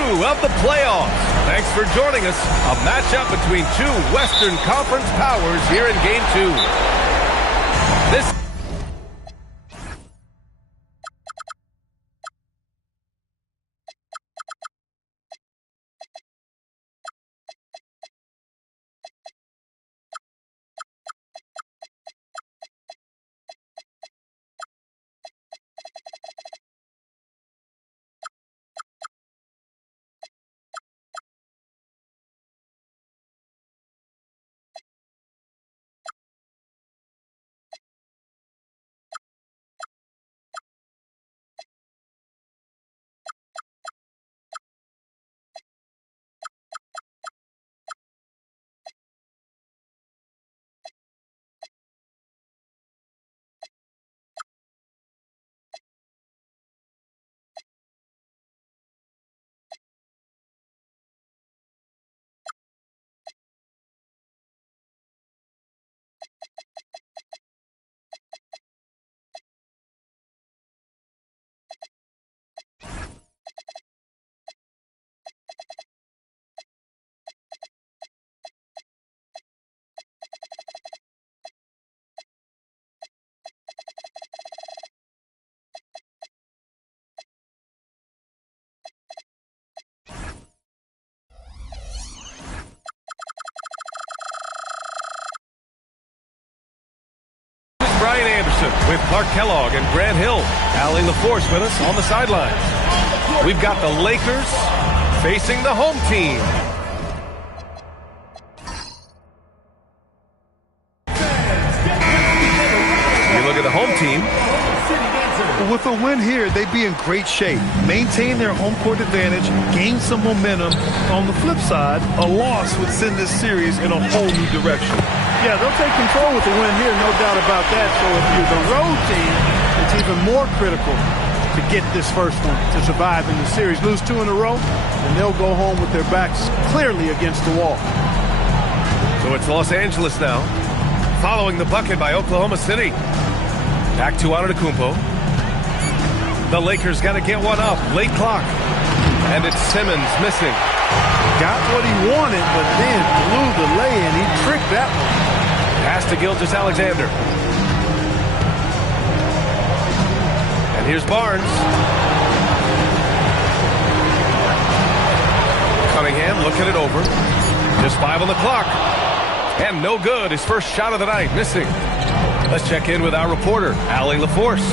of the playoffs. Thanks for joining us. A matchup between two Western Conference powers here in Game 2. This Brian Anderson with Clark Kellogg and Grant Hill. Allie LaForce with us on the sidelines. We've got the Lakers facing the home team. You look at the home team. With a win here, they'd be in great shape. Maintain their home court advantage, gain some momentum. On the flip side, a loss would send this series in a whole new direction. Yeah, they'll take control with the win here, no doubt about that. So if you're the road team, it's even more critical to get this first one to survive in the series. Lose 2 in a row, and they'll go home with their backs clearly against the wall. So it's Los Angeles now, following the bucket by Oklahoma City. Back to Antetokounmpo. The Lakers got to get one up. Late clock. And it's Simmons missing. Got what he wanted, but then blew the lay-in. He tricked that one. Pass to Gilgeous-Alexander. And here's Barnes. Cunningham looking it over. Just 5 on the clock. And no good. His first shot of the night, missing. Let's check in with our reporter, Allie LaForce.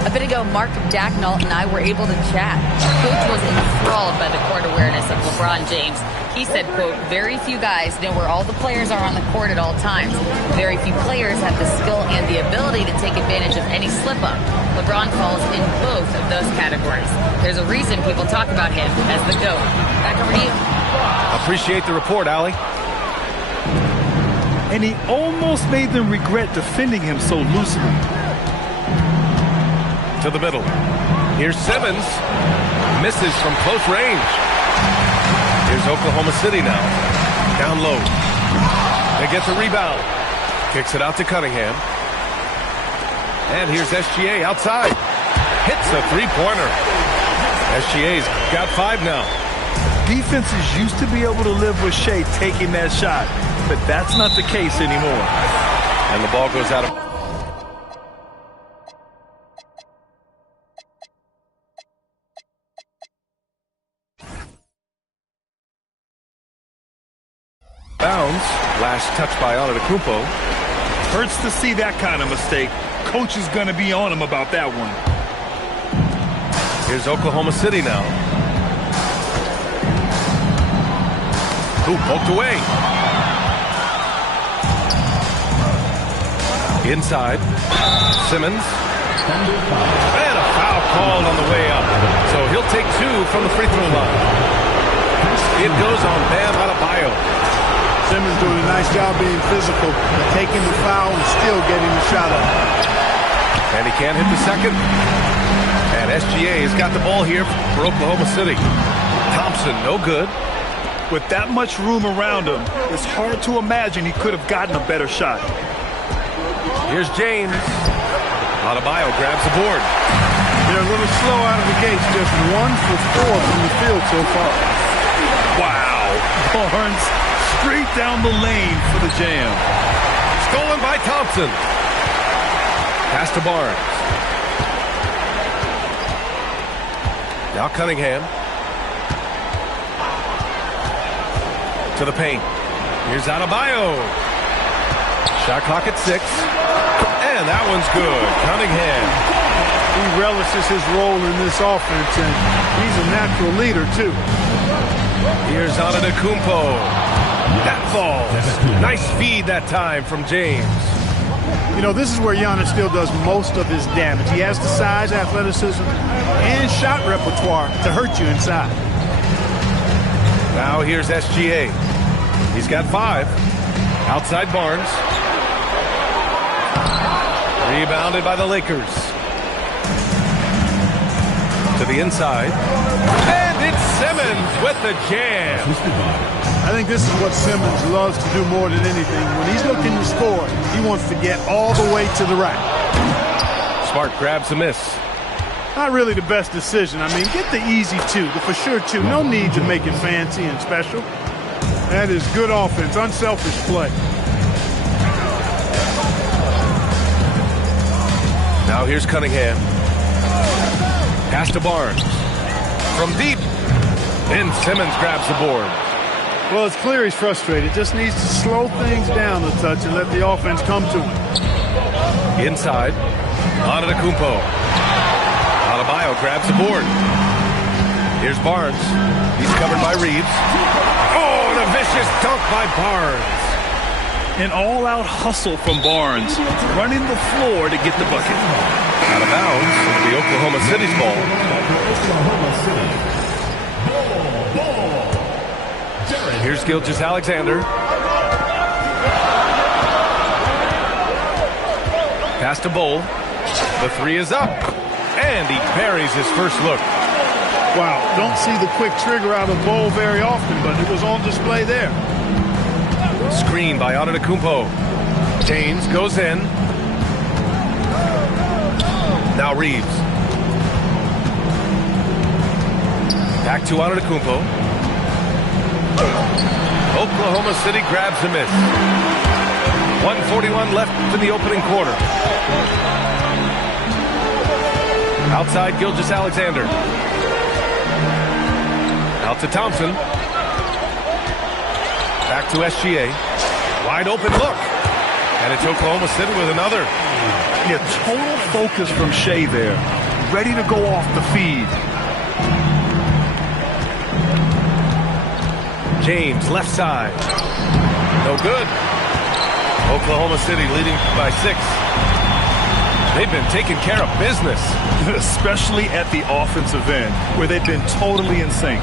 A bit ago, Mark Dacknall and I were able to chat. Coach was enthralled by the court awareness of LeBron James. He said, quote, very few guys know where all the players are on the court at all times. Very few players have the skill and the ability to take advantage of any slip-up. LeBron falls in both of those categories. There's a reason people talk about him as the GOAT. Back over to you. Appreciate the report, Allie. And he almost made them regret defending him so loosely. To the middle. Here's Simmons. Misses from close range. Here's Oklahoma City now. Down low. They get the rebound. Kicks it out to Cunningham. And here's SGA outside. Hits a three-pointer. SGA's got 5 now. Defenses used to be able to live with Shea taking that shot, but that's not the case anymore. And the ball goes out of... bounds. Last touch by Antetokounmpo. Hurts to see that kind of mistake. Coach is going to be on him about that one. Here's Oklahoma City now. Ooh, poked away. Inside. Simmons. And a foul called on the way up. So he'll take 2 from the free throw line. It goes on Bam Adebayo. Simmons doing a nice job being physical, taking the foul and still getting the shot up. And he can't hit the second. And SGA has got the ball here for Oklahoma City. Thompson, no good. With that much room around him, it's hard to imagine he could have gotten a better shot. Here's James. Adebayo grabs the board. They're a little slow out of the gates, just 1 for 4 from the field so far. Wow. Barnes straight down the lane for the jam. Stolen by Thompson. Pass to Barnes. Now Cunningham. To the paint. Here's Adebayo. Shot clock at 6. And that one's good. Cunningham. He relishes his role in this offense, and he's a natural leader, too. Here's Antetokounmpo. That falls. Nice feed that time from James. You know, this is where Giannis still does most of his damage. He has the size, athleticism, and shot repertoire to hurt you inside. Now here's SGA. He's got 5. Outside Barnes. Rebounded by the Lakers. To the inside. And it's Simmons with the jam. I think this is what Simmons loves to do more than anything. When he's looking to score, he wants to get all the way to the rack. Smart grabs a miss. Not really the best decision. I mean, get the easy 2, the for sure 2. No need to make it fancy and special. That is good offense, unselfish play. Now here's Cunningham. Pass to Barnes. From deep. And Simmons grabs the board. Well, it's clear he's frustrated. Just needs to slow things down a touch and let the offense come to him. Inside. Antetokounmpo. Adebayo grabs the board. Here's Barnes. He's covered by Reeves. Oh, and a vicious dunk by Barnes. An all-out hustle from Barnes, running the floor to get the bucket. Out of bounds. It'll be Oklahoma City's ball. Here's Gilgeous-Alexander. Pass to Bull. The 3 is up. And he buries his first look. Wow, don't see the quick trigger out of Bull very often, but it was on display there. Screen by Antetokounmpo. James goes in. Now Reeves. Back to Antetokounmpo. Oklahoma City grabs a miss. 1:41 left in the opening quarter. Outside Gilgeous-Alexander. Out to Thompson. Back to SGA. Wide open look. And it's Oklahoma City with another. Yeah, total focus from Shea there. Ready to go off the feed. James, left side. No good. Oklahoma City leading by 6. They've been taking care of business. Especially at the offensive end, where they've been totally in sync.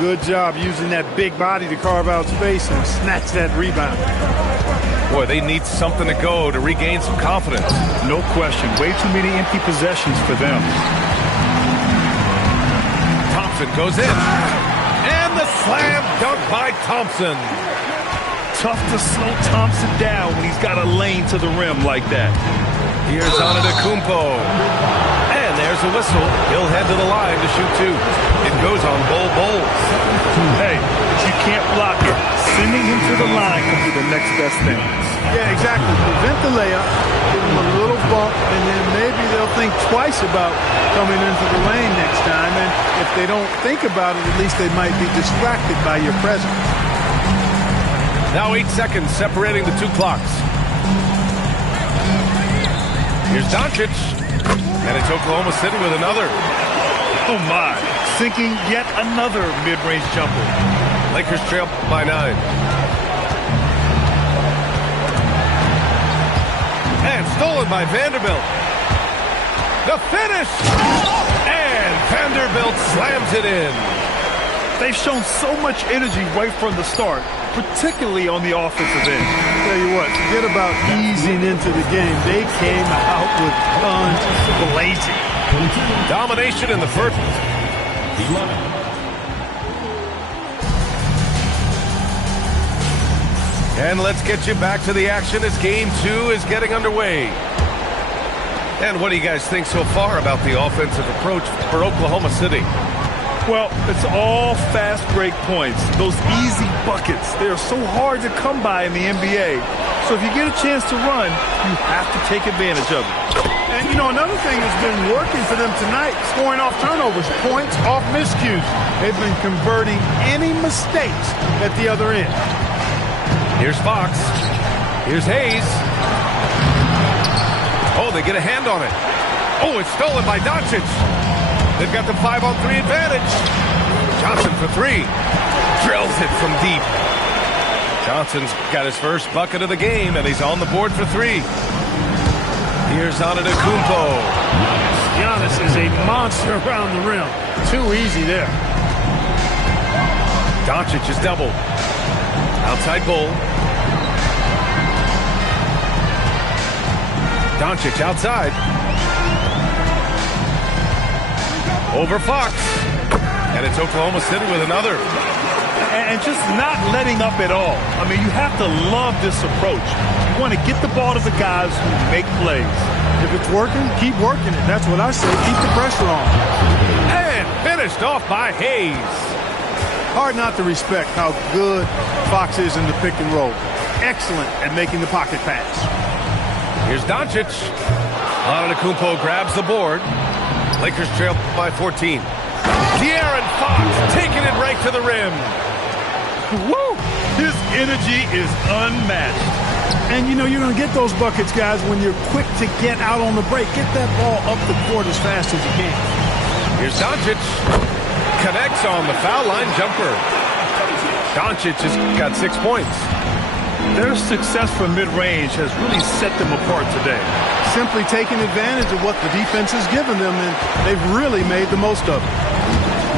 Good job using that big body to carve out space and snatch that rebound. Boy, they need something to go to regain some confidence. No question. Way too many empty possessions for them. Thompson goes in. And the slam dunk by Thompson. Tough to slow Thompson down when he's got a lane to the rim like that. Here's Antetokounmpo. And there's a whistle. He'll head to the line to shoot 2. It goes on Bull. Hey, but you can't block it. Sending him to the line could be the next best thing. Yeah, exactly. Prevent the layup, give them a little bump, and then maybe they'll think twice about coming into the lane next time. And if they don't think about it, at least they might be distracted by your presence. Now 8 seconds separating the 2 clocks. Here's Doncic. And it's Oklahoma City with another. Oh, my. Sinking yet another mid-range jumper. Lakers trail by 9. And stolen by Vanderbilt. The finish! And Vanderbilt slams it in. They've shown so much energy right from the start, particularly on the offensive end. Tell you what, forget about easing into the game. They came out with guns blazing. Domination in the first. And let's get you back to the action as Game 2 is getting underway. And what do you guys think so far about the offensive approach for Oklahoma City? Well, it's all fast break points. Those easy buckets. They are so hard to come by in the NBA. So if you get a chance to run, you have to take advantage of it. And, you know, another thing that's been working for them tonight, scoring off turnovers, points off miscues. They've been converting any mistakes at the other end. Here's Fox. Here's Hayes. Oh, they get a hand on it. Oh, it's stolen by Doncic. They've got the 5-on-3 advantage. Johnson for three. Drills it from deep. Johnson's got his first bucket of the game, and he's on the board for three. Here's Antetokounmpo. Giannis is a monster around the rim. Too easy there. Doncic is doubled. Outside Bull. Doncic outside. Over Fox. And it's Oklahoma City with another. And just not letting up at all. I mean, you have to love this approach. You want to get the ball to the guys who make plays. If it's working, keep working it. That's what I say. Keep the pressure on. And finished off by Hayes. Hard not to respect how good Fox is in the pick and roll. Excellent at making the pocket pass. Here's Doncic. Antetokounmpo grabs the board. Lakers trail by 14. De'Aaron Fox taking it right to the rim. Woo! His energy is unmatched. And, you know, you're going to get those buckets, guys, when you're quick to get out on the break. Get that ball up the court as fast as you can. Here's Doncic. Connects on the foul line jumper. Doncic has got 6 points. Their success from mid-range has really set them apart today. Simply taking advantage of what the defense has given them, and they've really made the most of it.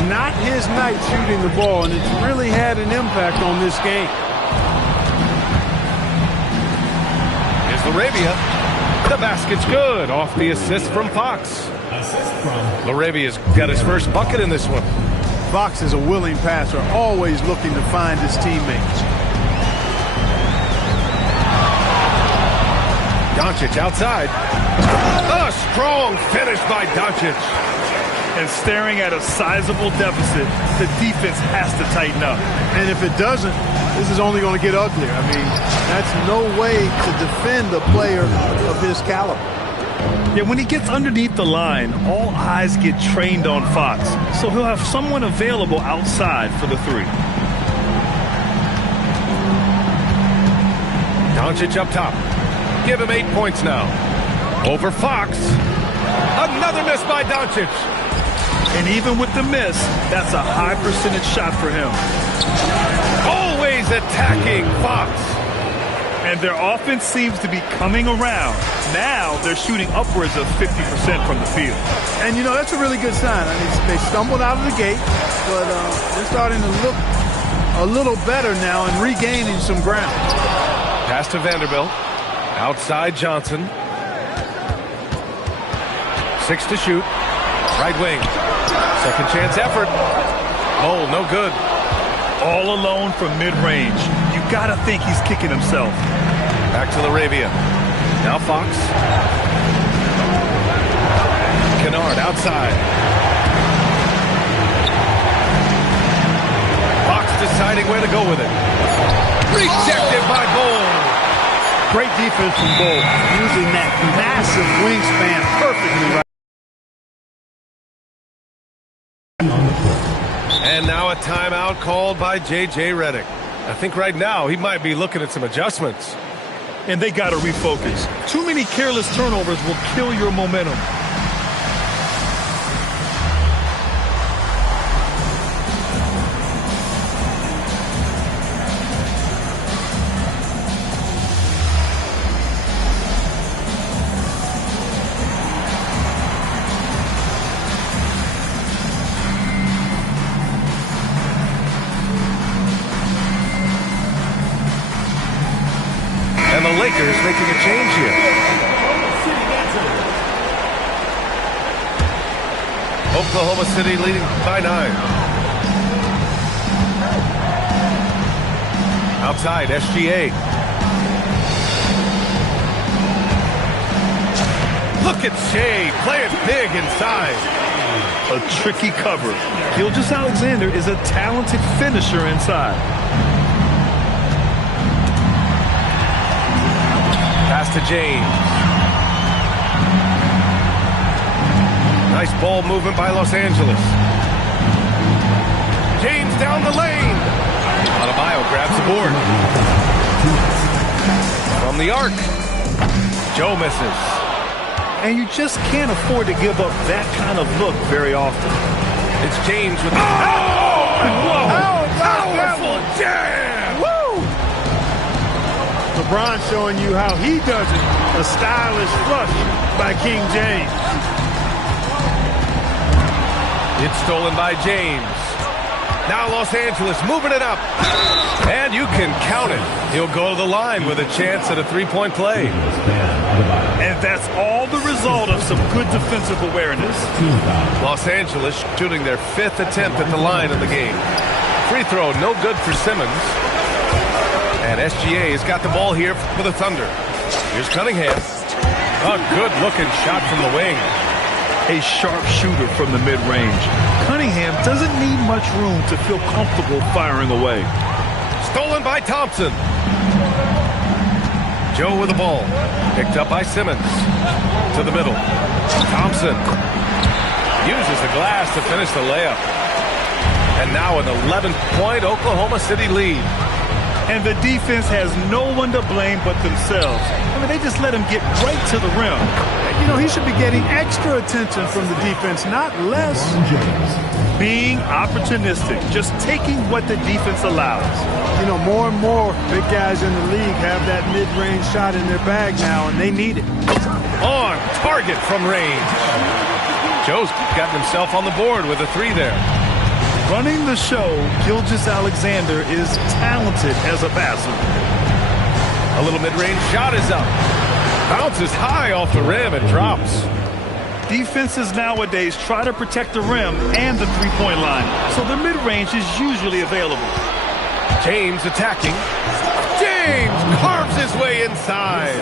Not his night shooting the ball, and it's really had an impact on this game. Here's LaRavia. The basket's good. Off the assist from Fox. LaRavia's got his first bucket in this one. Fox is a willing passer, always looking to find his teammates. Doncic outside. A strong finish by Doncic. And staring at a sizable deficit, the defense has to tighten up. And if it doesn't, this is only going to get uglier. I mean, that's no way to defend a player of his caliber. Yeah, when he gets underneath the line, all eyes get trained on Fox. So he'll have someone available outside for the three. Doncic up top. Give him 8 points now. Over Fox. Another miss by Doncic. And even with the miss, that's a high percentage shot for him. Always attacking Fox. And their offense seems to be coming around. Now they're shooting upwards of 50% from the field. And, you know, that's a really good sign. I mean, they stumbled out of the gate, but they're starting to look a little better now and regaining some ground. Pass to Vanderbilt. Outside Johnson. 6 to shoot. Right wing. Second chance effort. Oh, no good. All alone from mid-range. You got to think he's kicking himself. Back to LaRavia. Now Fox. Kennard outside. Fox deciding where to go with it. Rejected by Bull. Great defense from Bull, using that massive wingspan perfectly right. And now a timeout called by J.J. Redick. I think right now he might be looking at some adjustments. And they got to refocus. Too many careless turnovers will kill your momentum. And the Lakers making a change here. Oklahoma City leading by 9. Outside, SGA. Look at Shea playing big inside. A tricky cover. Gilgeous-Alexander is a talented finisher inside. Pass to James. Nice ball movement by Los Angeles. James down the lane. Adebayo grabs the board. From the arc. Joe misses. And you just can't afford to give up that kind of look very often. It's James with the... Powerful jam! Woo! LeBron showing you how he does it. A stylish flush by King James. It's stolen by James. Now Los Angeles moving it up. And you can count it. He'll go to the line with a chance at a three-point play. And that's all the result of some good defensive awareness. Los Angeles shooting their 5th attempt at the line of the game. Free throw, no good for Simmons. And SGA has got the ball here for the Thunder. Here's Cunningham. A good-looking shot from the wing. A sharp shooter from the mid-range. Cunningham doesn't need much room to feel comfortable firing away. Stolen by Thompson. Joe with the ball. Picked up by Simmons. To the middle. Thompson uses the glass to finish the layup. And now an 11-point Oklahoma City lead. And the defense has no one to blame but themselves. I mean, they just let him get right to the rim. You know, he should be getting extra attention from the defense, not less. Being opportunistic, just taking what the defense allows. You know, more and more big guys in the league have that mid-range shot in their bag now, and they need it. On target from range. Joe's got himself on the board with a 3 there. Running the show, Gilgeous-Alexander is talented as a passer. A little mid-range shot is up. Bounces high off the rim and drops. Defenses nowadays try to protect the rim and the three-point line, so the mid-range is usually available. James attacking. James carves his way inside.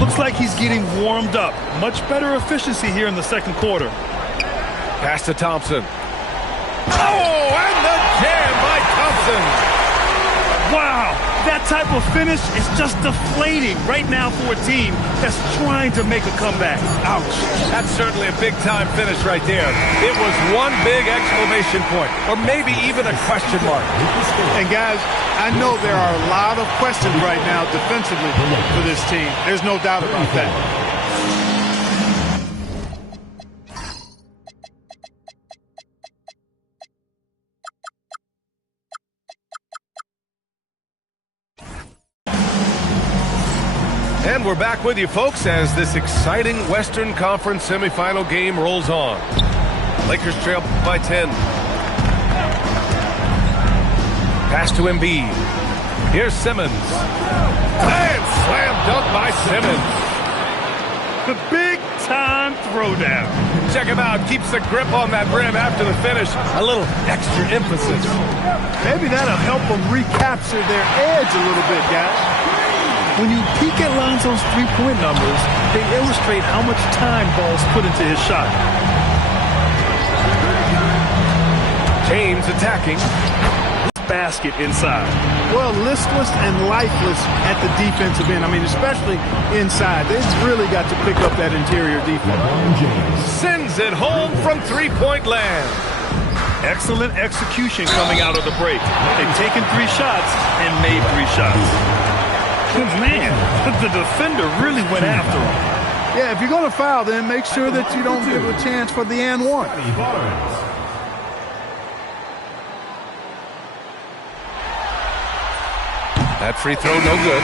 Looks like he's getting warmed up. Much better efficiency here in the second quarter. Pass to Thompson. Oh, and the jam by Thompson. Wow, that type of finish is just deflating right now for a team that's trying to make a comeback. Ouch. That's certainly a big-time finish right there. It was one big exclamation point, or maybe even a question mark. And guys, I know there are a lot of questions right now defensively for this team. There's no doubt about that. And we're back with you, folks, as this exciting Western Conference semifinal game rolls on. Lakers trail by 10. Pass to Embiid. Here's Simmons. And slam dunk by Simmons. The big-time throwdown. Check him out. Keeps the grip on that rim after the finish. A little extra emphasis. Maybe that'll help them recapture their edge a little bit, guys. When you peek at Lonzo's three-point numbers, they illustrate how much time Ball's put into his shot. James attacking. Basket inside. Well, listless and lifeless at the defensive end. I mean, especially inside. They've really got to pick up that interior defense. Sends it home from three-point land. Excellent execution coming out of the break. They've taken 3 shots and made 3 shots. Man, the defender really went after him. Yeah, if you're going to foul, then make sure that you don't give a chance for the and one. That free throw no good.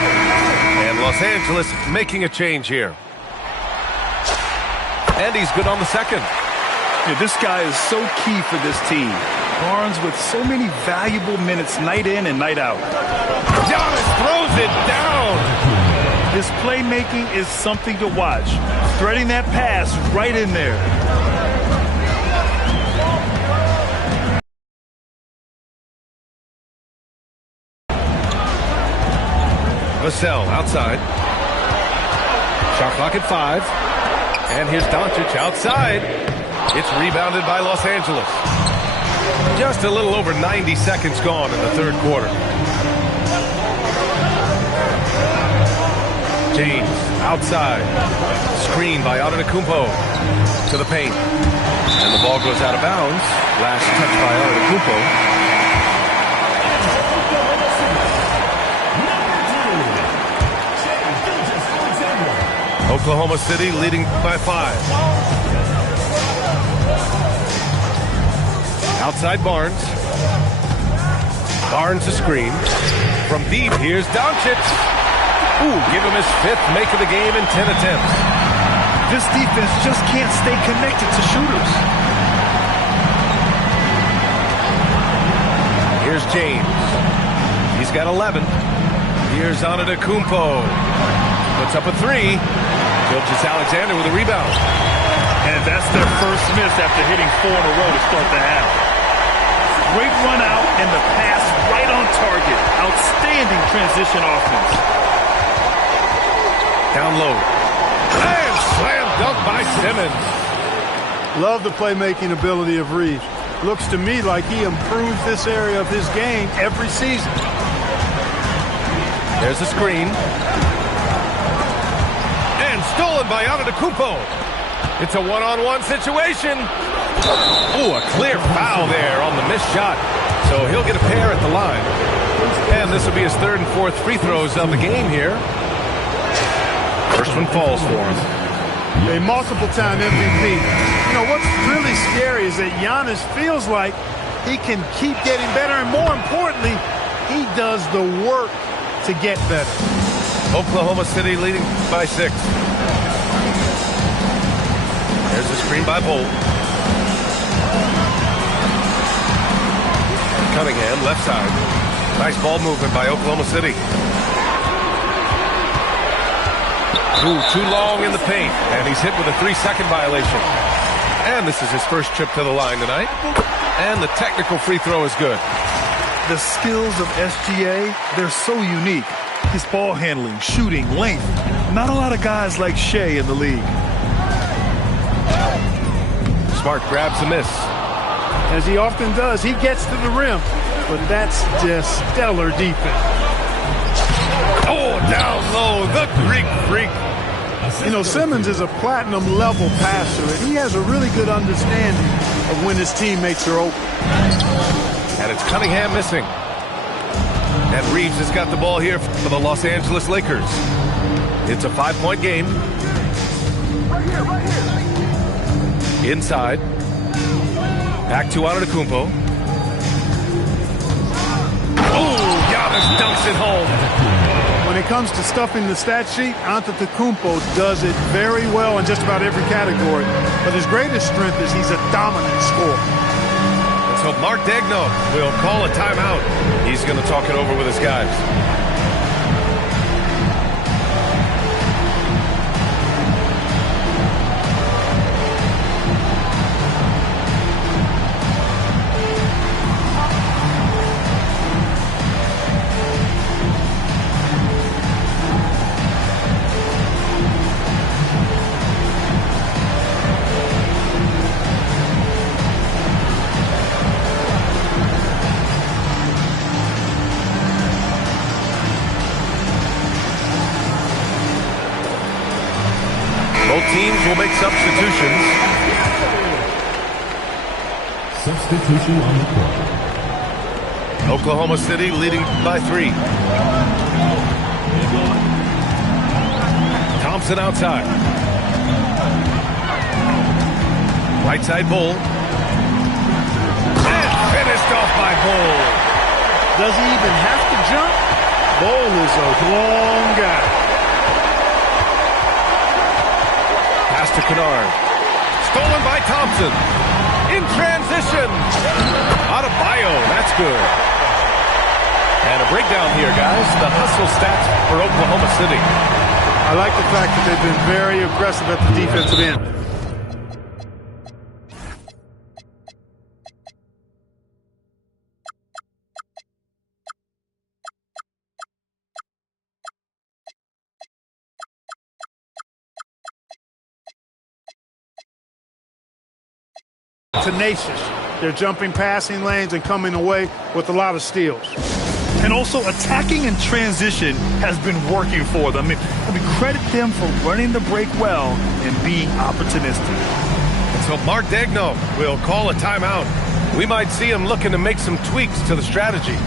And Los Angeles making a change here. And he's good on the second. Yeah, this guy is so key for this team. Barnes with so many valuable minutes night in and night out. Giannis throws it down. His playmaking is something to watch. Threading that pass right in there. Vassell outside. Shot clock at 5. And here's Doncic outside. It's rebounded by Los Angeles. Just a little over 90 seconds gone in the third quarter. James outside. Screen by Antetokounmpo to the paint. And the ball goes out of bounds. Last touch by Antetokounmpo. Oklahoma City leading by 5. Outside Barnes. Barnes a screen. From deep, here's Doncic. Ooh, give him his 5th make of the game in 10 attempts. This defense just can't stay connected to shooters. Here's James. He's got 11. Here's Antetokounmpo. Puts up a 3. Gilgeous-Alexander with a rebound. And that's their first miss after hitting 4 in a row to start the half. Great run out and the pass right on target. Outstanding transition offense. Down low. And slam dunk by Simmons. Love the playmaking ability of Reeves. Looks to me like he improves this area of his game every season. There's a screen. And stolen by Antetokounmpo. It's a one-on-one situation. Ooh, a clear foul there on the missed shot. So he'll get a pair at the line. And this will be his 3rd and 4th free throws of the game here. First one falls for him. A multiple-time MVP. You know, what's really scary is that Giannis feels like he can keep getting better, and more importantly, he does the work to get better. Oklahoma City leading by 6. There's a screen by Bolt. Cunningham, left side. Nice ball movement by Oklahoma City. Ooh, too long in the paint, and he's hit with a 3-second violation. And this is his first trip to the line tonight. And the technical free throw is good. The skills of SGA, they're so unique. His ball handling, shooting, length. Not a lot of guys like Shea in the league. Smart grabs a miss. As he often does, he gets to the rim, but that's just stellar defense. Oh, down low, the Greek freak. You know, Simmons is a platinum-level passer, and he has a really good understanding of when his teammates are open. And it's Cunningham missing. And Reeves has got the ball here for the Los Angeles Lakers. It's a 5-point game. Inside. Back to Antetokounmpo. Oh, Giannis dunks it home. When it comes to stuffing the stat sheet, Antetokounmpo does it very well in just about every category. But his greatest strength is he's a dominant scorer. And so Mark Daigneault will call a timeout. He's going to talk it over with his guys. Both teams will make substitutions. Substitution on the court. Oklahoma City leading by 3. Thompson outside. Right side Bull. And finished off by Bull. Does he even have to jump? Bull is a long guy. Pass to Kennard. Stolen by Thompson. In transition. Adebayo, that's good. And a breakdown here, guys. The hustle stats for Oklahoma City. I like the fact that they've been very aggressive at the defensive end. tenacious. They're jumping passing lanes and coming away with a lot of steals. And also attacking in transition has been working for them. I mean, credit them for running the break well and being opportunistic. And so Mark Daigneault will call a timeout. We might see him looking to make some tweaks to the strategy.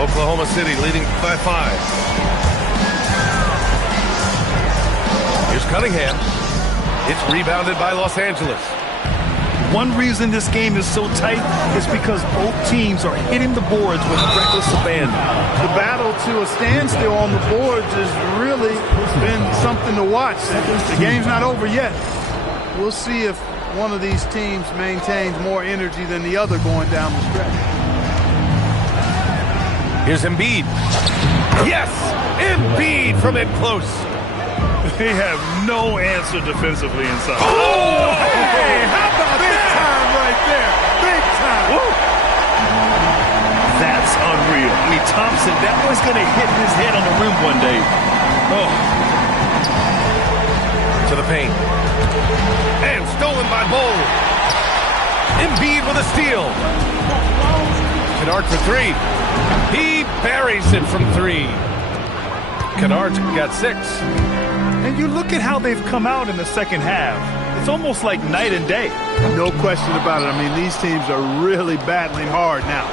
Oklahoma City leading by 5. Here's Cunningham. It's rebounded by Los Angeles. One reason this game is so tight is because both teams are hitting the boards with reckless abandon. The battle to a standstill on the boards has really been something to watch. The game's not over yet. We'll see if one of these teams maintains more energy than the other going down the stretch. Here's Embiid. Yes! Embiid from in close. They have no answer defensively inside. Oh! Hey! How about big time right there? Big time! Woo. That's unreal. I mean, Thompson, that was going to hit his head on the rim one day. Oh. To the paint. And stolen by Bull. Embiid with a steal. Kennard for 3. He buries it from 3. Kennard's got 6. And you look at how they've come out in the second half. It's almost like night and day. No question about it. I mean, these teams are really battling hard now.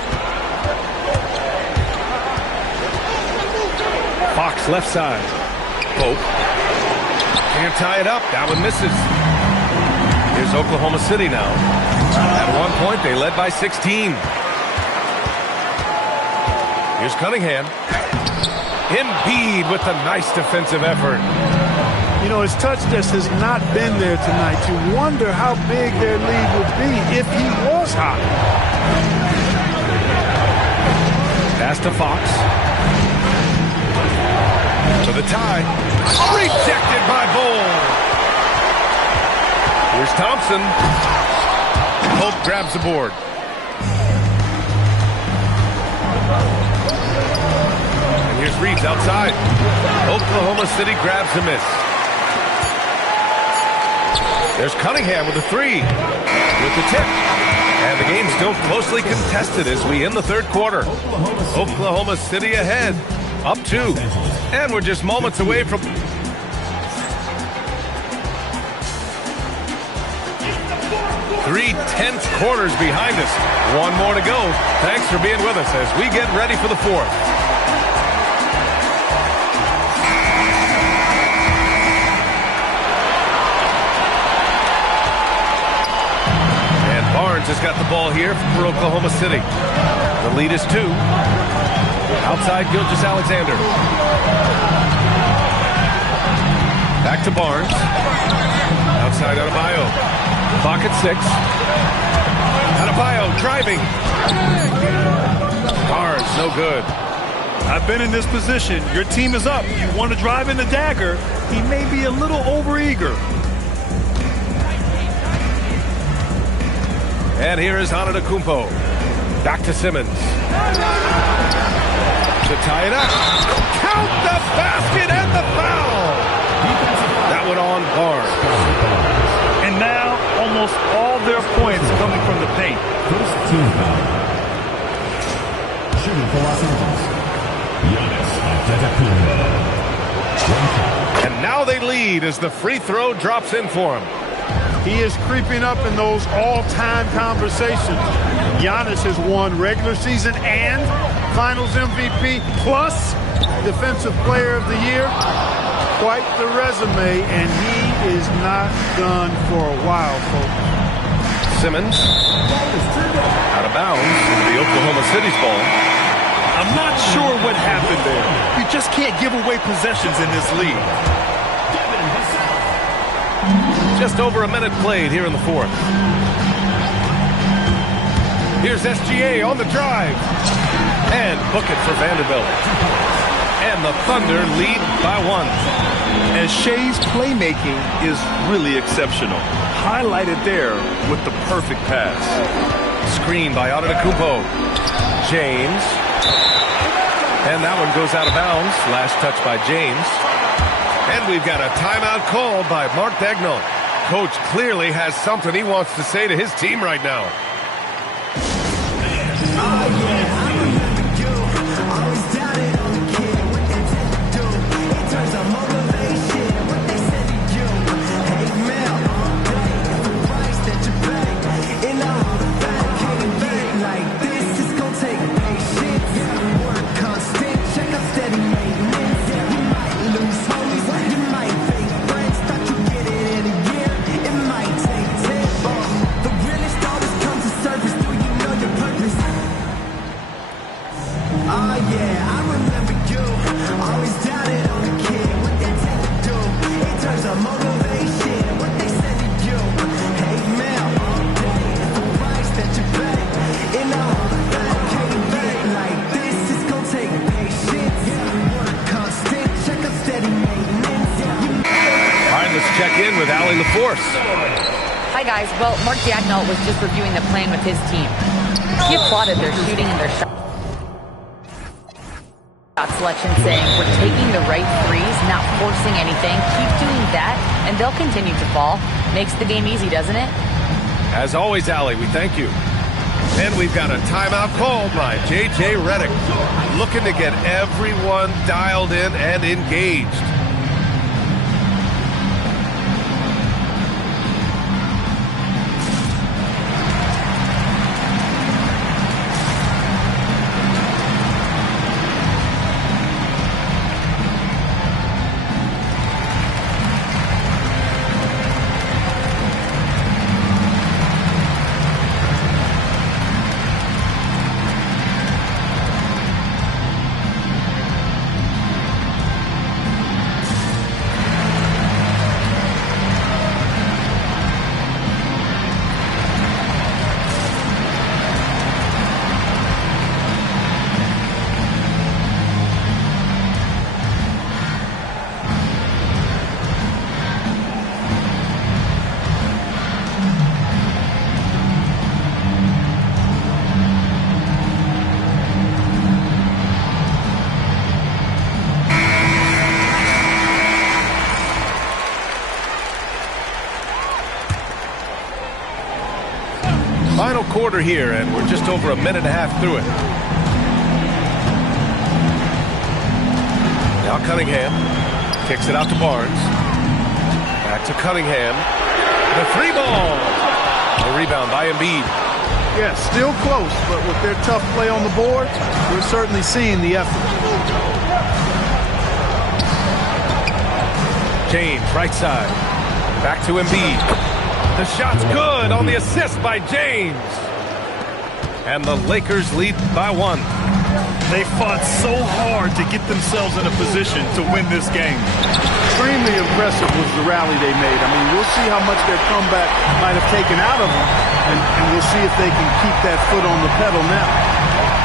Fox left side. Pope. Can't tie it up. That one misses. Here's Oklahoma City now. At one point, they led by 16. Here's Cunningham. Embiid with a nice defensive effort. You know, his touch test has not been there tonight. You wonder how big their lead would be if he was hot. Pass to Fox. To the tie. Rejected by Bull. Here's Thompson. Pope grabs the board. And here's Reeves outside. Oklahoma City grabs a miss. There's Cunningham with a 3. With the tip. And the game's still closely contested as we end the third quarter. Oklahoma City ahead. Up 2. And we're just moments away from... 3/10 quarters behind us. One more to go. Thanks for being with us as we get ready for the fourth. And Barnes has got the ball here for Oklahoma City. The lead is 2. Outside Gilgeous-Alexander. Back to Barnes. Outside Adebayo. Clock at 6. Adebayo driving. Barnes, no good. I've been in this position. Your team is up. You want to drive in the dagger. He may be a little overeager. And here is Antetokounmpo. Back to Simmons. To tie it up. Count the basket and the foul. That one on Barnes. And now, almost all their points coming from the paint. First team foul. Shooting for Los Angeles, Giannis Antetokounmpo. And now they lead as the free throw drops in for him. He is creeping up in those all-time conversations. Giannis has won regular season and Finals MVP plus Defensive Player of the Year. Quite the resume, and he is not done for a while, folks. Simmons out of bounds into the Oklahoma City's ball. I'm not sure what happened there. You just can't give away possessions in this league. Just over a minute played here in the fourth. Here's SGA on the drive. And book it for Vanderbilt. And the Thunder lead by 1. And Shea's playmaking is really exceptional. Highlighted there with the perfect pass. Screen by Antetokounmpo. James. And that one goes out of bounds. Last touch by James. And we've got a timeout called by Mark Daigneault. Coach clearly has something he wants to say to his team right now. With Allie LaForce. Hi, guys. Well, Mark Daigneault was just reviewing the plan with his team. He applauded their shooting and their shot selection, saying, we're taking the right threes, not forcing anything. Keep doing that, and they'll continue to fall. Makes the game easy, doesn't it? As always, Allie, we thank you. And we've got a timeout called by J.J. Redick, looking to get everyone dialed in and engaged. Final quarter here, and we're just over a minute and a half through it. Now Cunningham kicks it out to Barnes. Back to Cunningham. The three ball. The rebound by Embiid. Yeah, still close, but with their tough play on the board, we're certainly seeing the effort. James, right side. Back to Embiid. The shot's good on the assist by James. And the Lakers lead by 1. They fought so hard to get themselves in a position to win this game. Extremely impressive was the rally they made. I mean, we'll see how much their comeback might have taken out of them, and we'll see if they can keep that foot on the pedal now.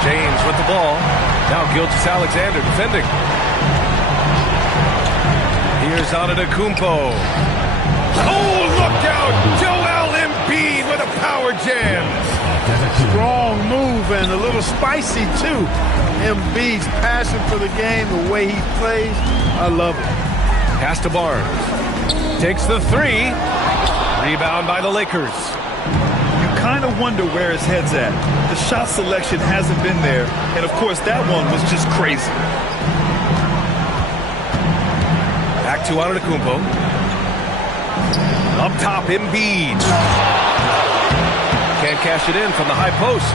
James with the ball. Now Gilgeous-Alexander defending. Here's Antetokounmpo. Oh, look out! Joel Embiid with a power jam. Strong move and a little spicy, too. Embiid's passion for the game, the way he plays, I love it. Pass to Barnes. Takes the three. Rebound by the Lakers. You kind of wonder where his head's at. The shot selection hasn't been there, and of course that one was just crazy. Back to Antetokounmpo. Up top, Embiid. Can't cash it in from the high post.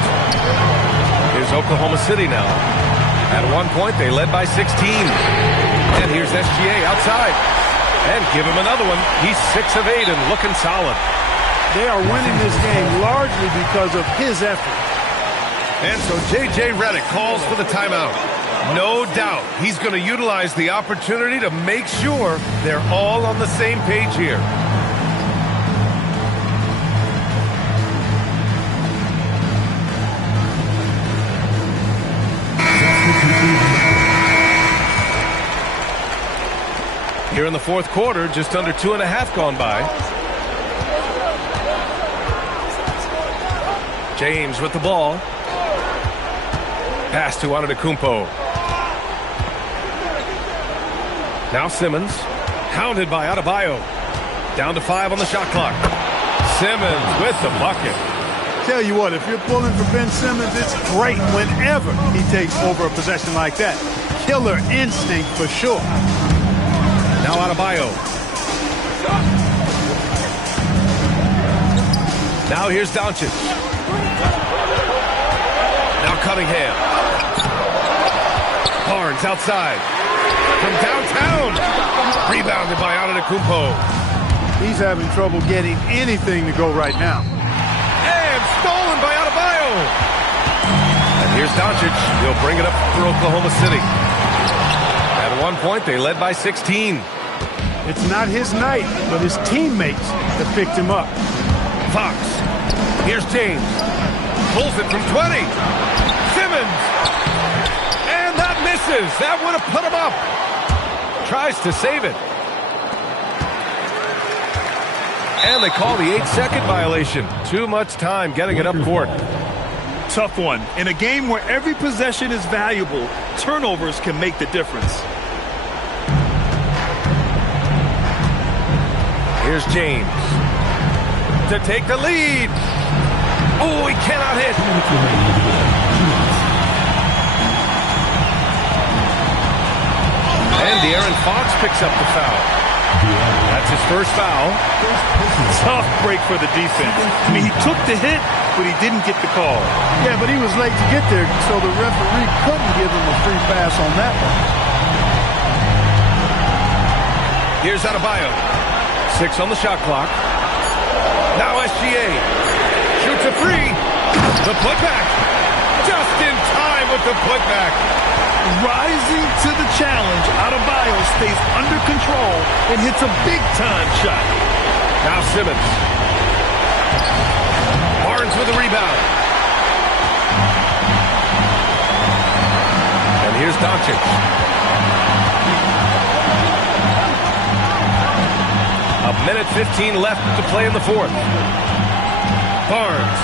Here's Oklahoma City now. At one point, they led by 16. And here's SGA outside. And give him another one. He's 6 of 8 and looking solid. They are winning this game largely because of his effort. And so J.J. Redick calls for the timeout. No doubt he's going to utilize the opportunity to make sure they're all on the same page here. Here in the fourth quarter, just under 2.5 gone by. James with the ball. Pass to Antetokounmpo. Now Simmons, hounded by Adebayo. Down to 5 on the shot clock. Simmons with the bucket. Tell you what, if you're pulling for Ben Simmons, it's great whenever he takes over a possession like that. Killer instinct for sure. Now Adebayo. Now here's Doncic. Now Cunningham. Barnes outside. From downtown. Rebounded by Antetokounmpo. He's having trouble getting anything to go right now. And stolen by Adebayo. And here's Doncic. He'll bring it up for Oklahoma City. At one point, they led by 16. It's not his night, but his teammates that picked him up. Fox. Here's James. Pulls it from 20. Simmons. And that misses. That would have put him up. Tries to save it. And they call the 8-second violation. Too much time getting it up court. Tough one. In a game where every possession is valuable, turnovers can make the difference. Here's James to take the lead. Oh, he cannot hit. And De'Aaron Fox picks up the foul. That's his first foul. Tough break for the defense. I mean, he took the hit, but he didn't get the call. Yeah, but he was late to get there, so the referee couldn't give him a free pass on that one. Here's Adebayo. 6 on the shot clock. Now SGA. Shoots a free. The putback. Just in time with the putback. Rising to the challenge, Adebayo stays under control and hits a big-time shot. Now Simmons. Barnes with a rebound. And here's Doncic. A minute 15 left to play in the fourth. Barnes.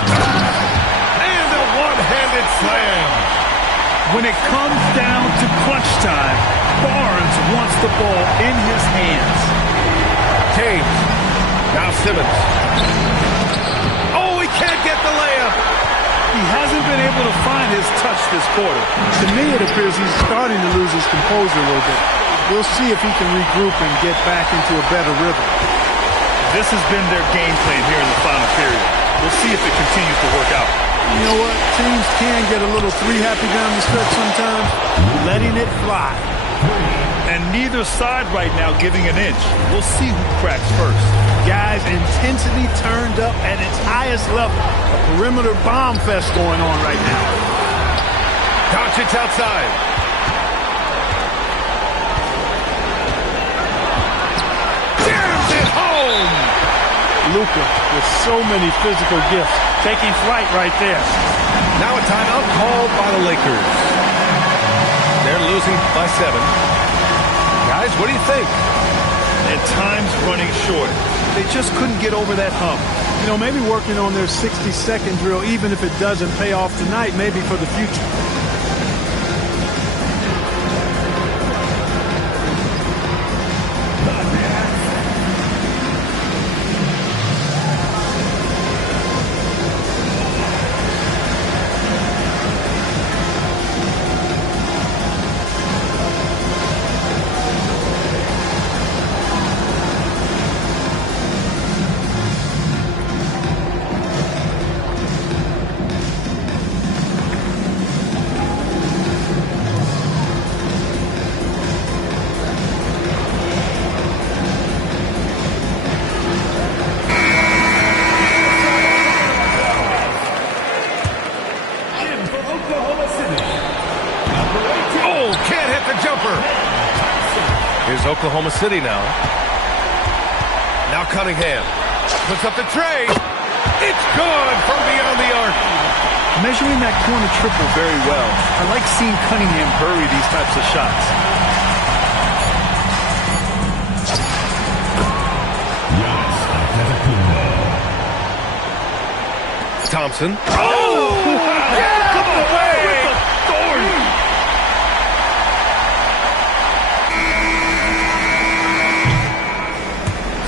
And a one-handed slam. When it comes down to crunch time, Barnes wants the ball in his hands. James. Now Simmons. Oh, he can't get the layup. He hasn't been able to find his touch this quarter. To me, it appears he's starting to lose his composure a little bit. We'll see if he can regroup and get back into a better rhythm. This has been their game plan here in the final period. We'll see if it continues to work out. You know what? Teams can get a little three-happy down the stretch sometimes, letting it fly. And neither side right now giving an inch. We'll see who cracks first. Guys, intensity turned up at its highest level. A perimeter bomb fest going on right now. Doncic outside. Jams it home. Luka with so many physical gifts, taking flight right there. Now a timeout called by the Lakers. They're losing by 7. Guys, what do you think? And time's running short. They just couldn't get over that hump. You know, maybe working on their 60-second drill, even if it doesn't pay off tonight, maybe for the future. Oklahoma City now. Now Cunningham puts up the tray. It's good from beyond the arc. Measuring that corner triple very well. I like seeing Cunningham bury these types of shots. Thompson. Oh! Come away!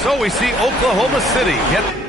So we see Oklahoma City get...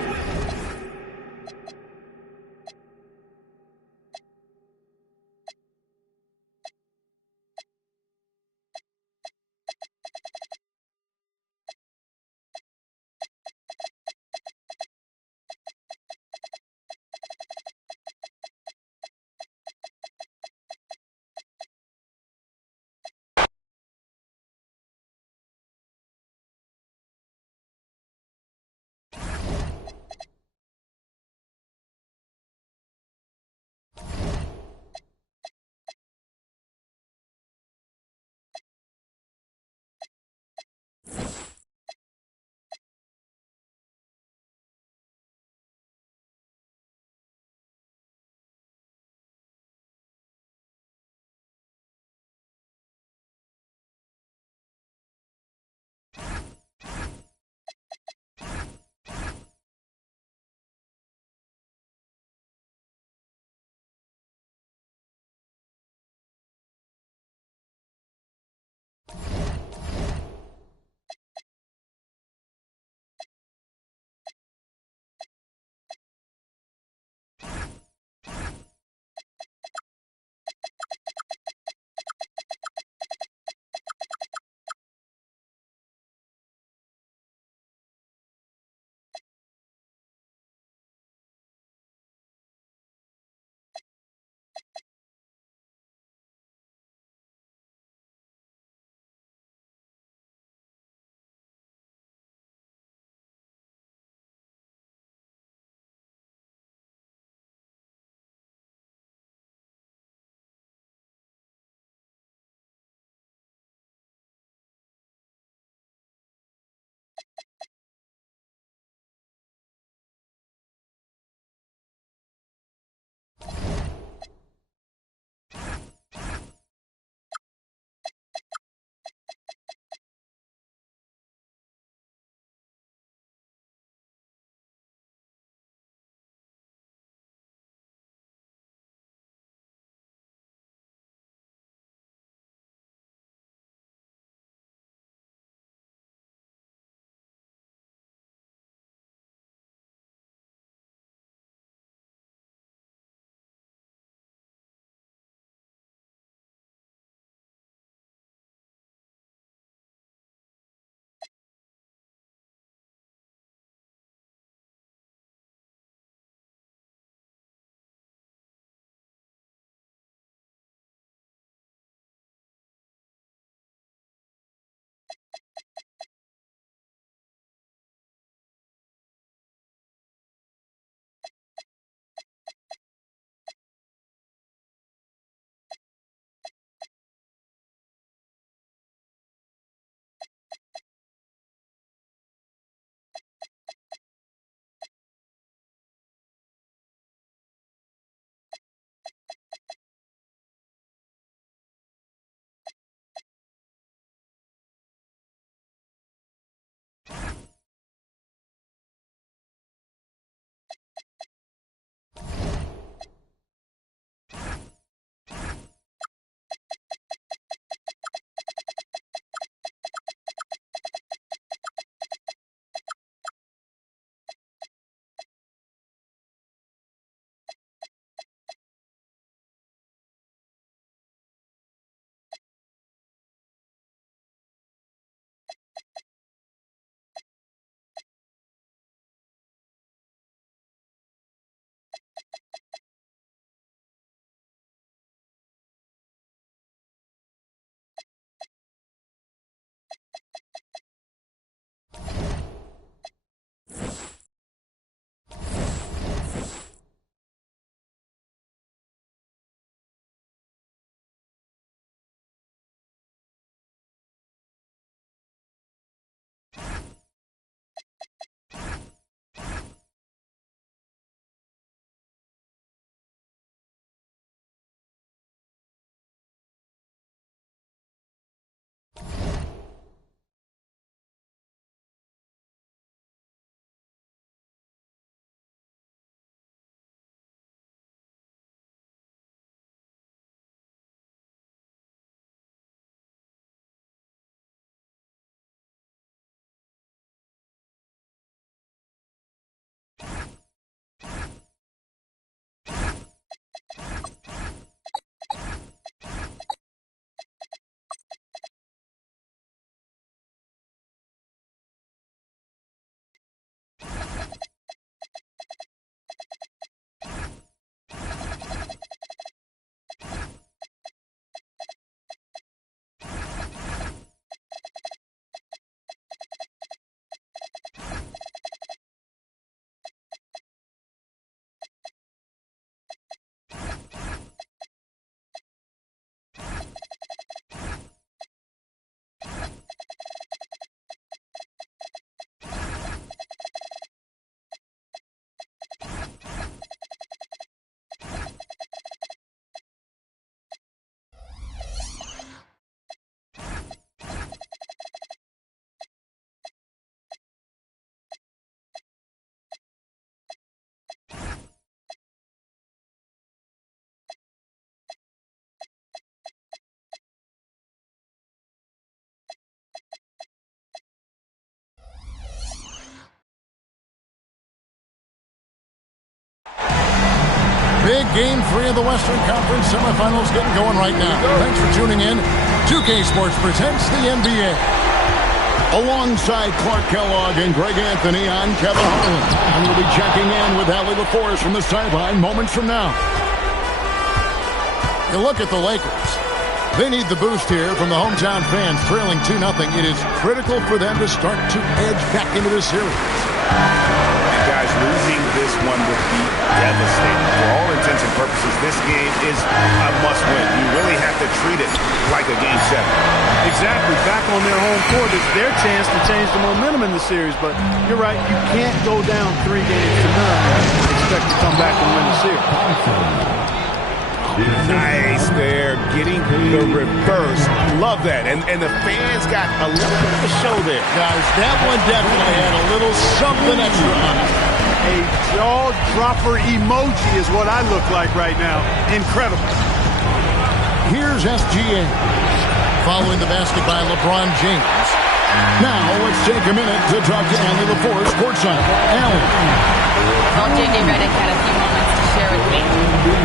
Game 3 of the Western Conference semifinals getting going right now. Thanks for tuning in. 2K Sports presents the NBA. Alongside Clark Kellogg and Greg Anthony, I'm Kevin Harlan. And we'll be checking in with Allie LaForce from the sideline moments from now. You look at the Lakers. They need the boost here from the hometown fans, trailing 2-0. It is critical for them to start to edge back into the series. And guys, losing this one would be devastating. For all intents and purposes, this game is a must-win. You really have to treat it like a Game 7. Exactly. Back on their home court, it's their chance to change the momentum in the series. But you're right, you can't go down 3 games to none and expect to come back and win the series. Nice there, getting the reverse. Love that. And the fans got a little bit of a show there. Guys, that one definitely had a little something extra on it. A jaw-dropper emoji is what I look like right now. Incredible. Here's SGA. Following the basket by LeBron James. Now, let's take a minute to talk to Allie LaForce courtside. Allie. Well, J.J. Redick had a few moments to share with me.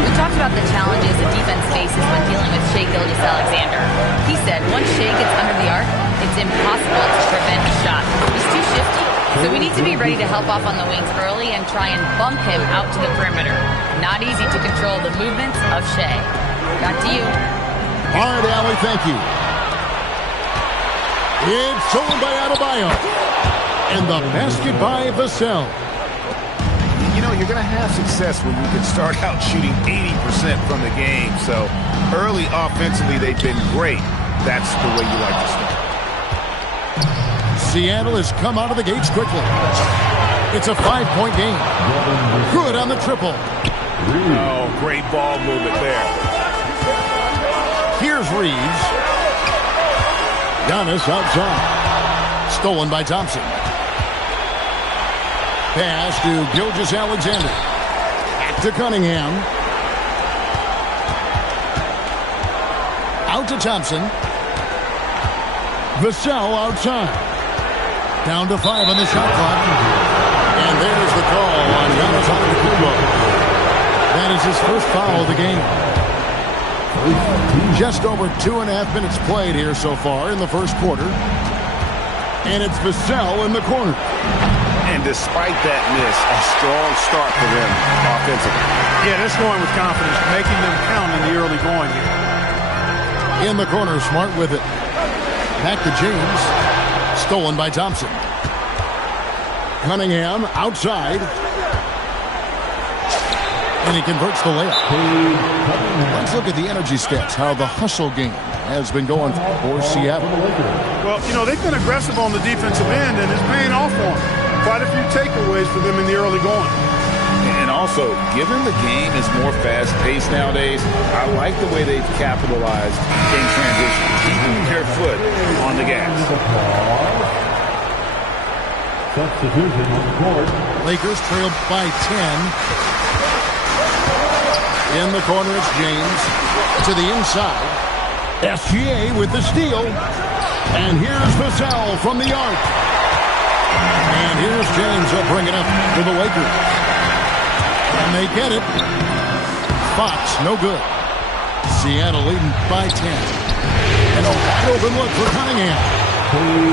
We talked about the challenges the defense faces when dealing with Shai Gilgeous-Alexander. He said once Shai gets under the arc, it's impossible to prevent a shot. He's too shifty. So we need to be ready to help off on the wings early and try and bump him out to the perimeter. Not easy to control the movements of Shai. Back to you. All right, Allie, thank you. It's stolen by Adebayo. And the basket by Vassell. You know, you're going to have success when you can start out shooting 80% from the game. So early offensively, they've been great. That's the way you like to start. Seattle has come out of the gates quickly. It's a 5-point game. Good on the triple. Oh, great ball movement there. Here's Reeves. Giannis outside. Stolen by Thompson. Pass to Gilgeous-Alexander. Back to Cunningham. Out to Thompson. Vassell outside. Down to 5 on the shot clock. And there's the call on Giannis Antetokounmpo. That is his first foul of the game. Just over 2.5 minutes played here so far in the first quarter. And it's Vassell in the corner. And despite that miss, a strong start for them offensively. Yeah, they're scoring with confidence, making them count in the early going here. In the corner, Smart with it. Back to James. Stolen by Thompson. Cunningham outside. And he converts the layup. Let's look at the energy stats, how the hustle game has been going for Seattle. Well, you know, they've been aggressive on the defensive end, and it's paying off for them. Quite a few takeaways for them in the early going. And also, given the game is more fast-paced nowadays, I like the way they've capitalized in transition, keeping their foot on the gas. Substitution on the court. Lakers trailed by 10. In the corner, it's James. To the inside. SGA with the steal. And here's Vassell from the arc. And here's James. They'll bring it up to the Lakers. And they get it. Fox, no good. Seattle leading by 10. And a wide open look for Cunningham.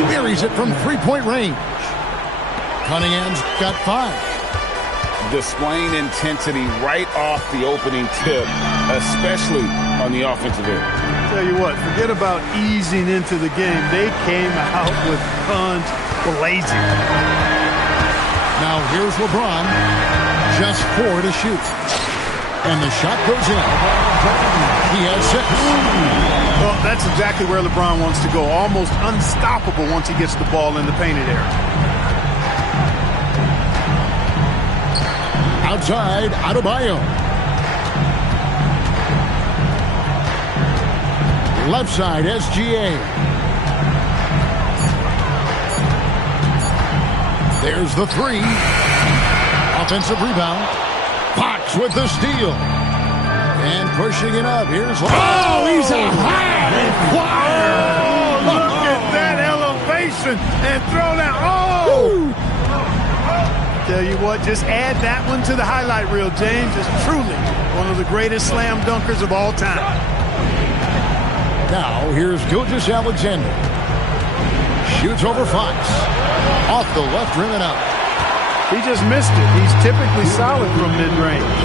Buries it from 3-point range. Cunningham's got 5. Displaying intensity right off the opening tip, especially on the offensive end. Tell you what, forget about easing into the game. They came out with guns blazing. Now here's LeBron. Just 4 to shoot. And the shot goes in. He has 6. Well, that's exactly where LeBron wants to go. Almost unstoppable once he gets the ball in the painted area. Outside, Adebayo. Left side, SGA. There's the 3. Offensive rebound. Fox with the steal. And pushing it up. Here's... Oh, he's a high flyer. Oh, look at that elevation and throw down. Oh! tell you what, just add that one to the highlight reel, James. It's truly one of the greatest slam dunkers of all time. Now, here's Gilgeous-Alexander. Shoots over Fox. Off the left rim and out. He just missed it. He's typically solid from mid-range.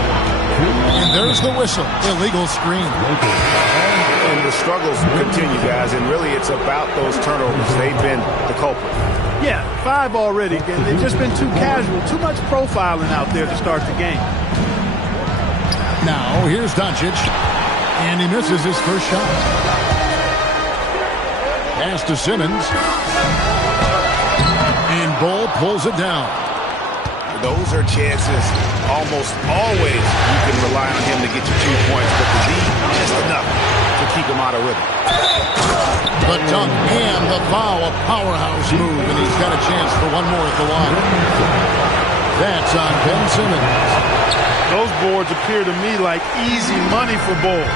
And there's the whistle. Illegal screen. And the struggles continue, guys, and really it's about those turnovers. They've been the culprit. Yeah, 5 already. They've just been too casual, too much profiling out there to start the game. Now, here's Doncic. And he misses his first shot. Pass to Simmons. And Bull pulls it down. Those are chances almost always you can rely on him to get you 2 points, but the lead just enough to keep him out of rhythm. The dunk and the foul, a powerhouse move, and he's got a chance for one more at the line. That's on Ben Simmons. Those boards appear to me like easy money for Bull.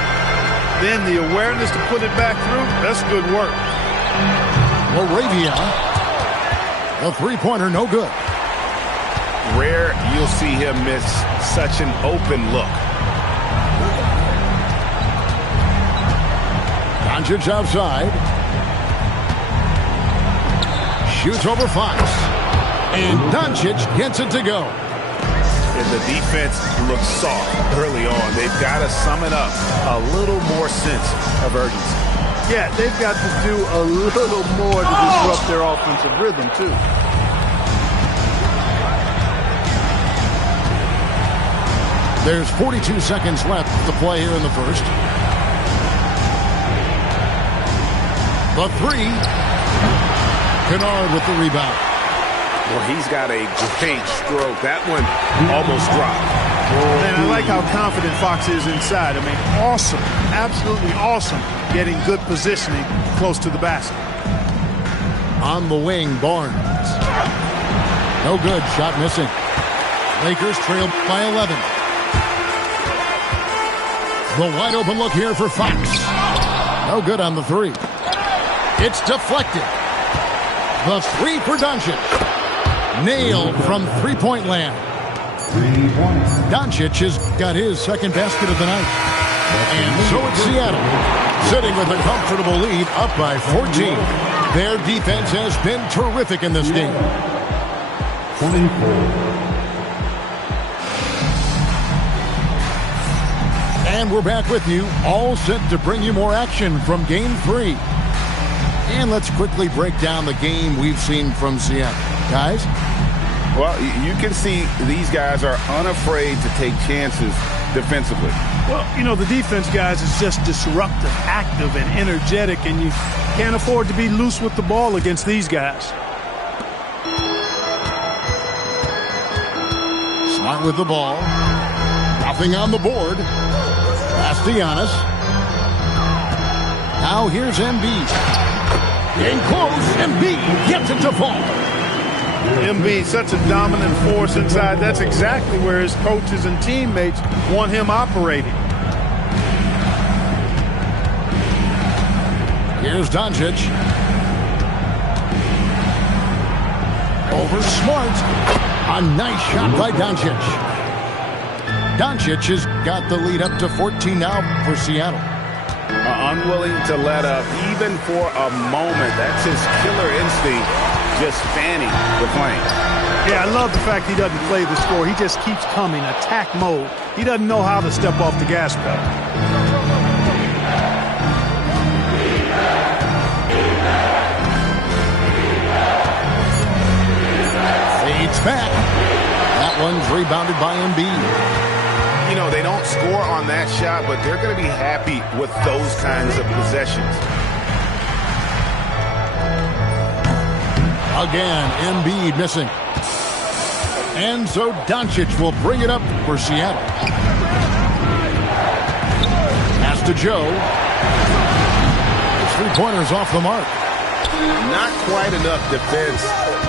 Then the awareness to put it back through, that's good work. Laravia. The three-pointer, no good. Rare you'll see him miss such an open look. Doncic outside. Shoots over Fox. And Doncic gets it to go. And the defense looks soft early on. They've got to sum it up a little more sense of urgency. Yeah, they've got to do a little more to disrupt their offensive rhythm, too. There's 42 seconds left to play here in the first. The three. Kennard with the rebound. Well, he's got a great stroke. That one almost dropped. Man, I like how confident Fox is inside. I mean, awesome. Absolutely awesome. Getting good positioning close to the basket. On the wing, Barnes. No good. Shot missing. Lakers trail by 11. The wide open look here for Fox. No good on the three. It's deflected. The three for Doncic. Nailed from three-point land. Doncic has got his second basket of the night. And so it's Seattle, sitting with a comfortable lead, up by 14. Their defense has been terrific in this game. 24. And we're back with you, all set to bring you more action from Game 3. And let's quickly break down the game we've seen from Seattle. Guys? Well, you can see these guys are unafraid to take chances defensively. Well, you know, the defense, guys, is just disruptive, active, and energetic, and you can't afford to be loose with the ball against these guys. Smart with the ball. Nothing on the board. Pass to Giannis. Now here's Embiid. In close, Embiid gets it to fall. Embiid, such a dominant force inside. That's exactly where his coaches and teammates want him operating. Here's Doncic. Over Smart. A nice shot by Doncic. Doncic has got the lead up to 14 now for Seattle. Unwilling to let up even for a moment. That's his killer instinct, just fanning the flame. Yeah, I love the fact he doesn't play the score. He just keeps coming, attack mode. He doesn't know how to step off the gas pedal. Fades back. That one's rebounded by Embiid. You know, they don't score on that shot, but they're going to be happy with those kinds of possessions. Again, Embiid missing. And so Doncic will bring it up for Seattle. Pass to Joe. His three-pointer's off the mark. Not quite enough defense.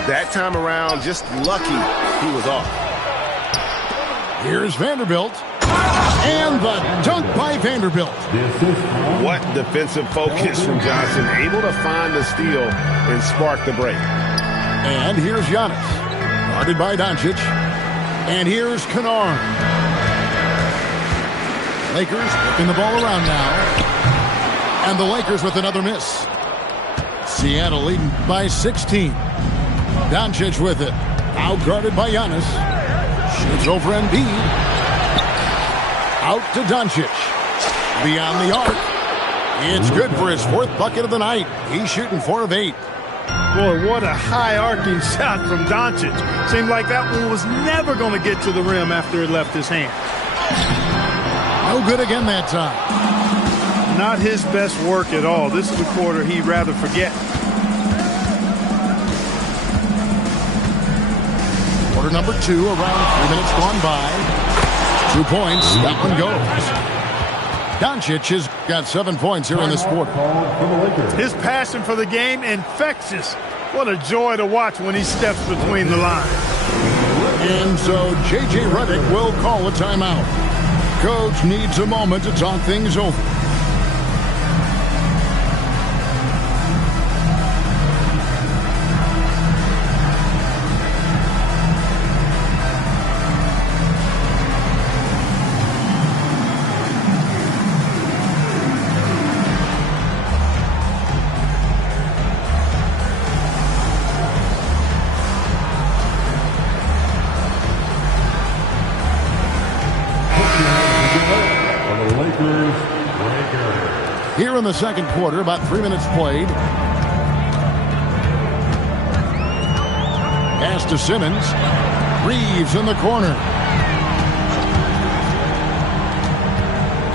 That time around, just lucky he was off. Here's Vanderbilt. And the dunk by Vanderbilt. What defensive focus from Johnson. Able to find the steal and spark the break. And here's Giannis. Guarded by Doncic. And here's Kennard. Lakers flipping the ball around now. And the Lakers with another miss. Seattle leading by 16. Doncic with it. Outguarded by Giannis. Shoots over Embiid. Out to Doncic. Beyond the arc. It's good for his 4th bucket of the night. He's shooting 4 of 8. Boy, what a high-arcing shot from Doncic. Seemed like that one was never going to get to the rim after it left his hand. No good again that time. Not his best work at all. This is a quarter he'd rather forget. Quarter number 2, around 3 minutes gone by. 2 points, that one goes. Doncic has got 7 points here in this quarter. His passion for the game, infectious. What a joy to watch when he steps between the lines. And so J.J. Redick will call a timeout. Coach needs a moment to talk things over. Here in the second quarter, about 3 minutes played. Pass to Simmons. Reeves in the corner.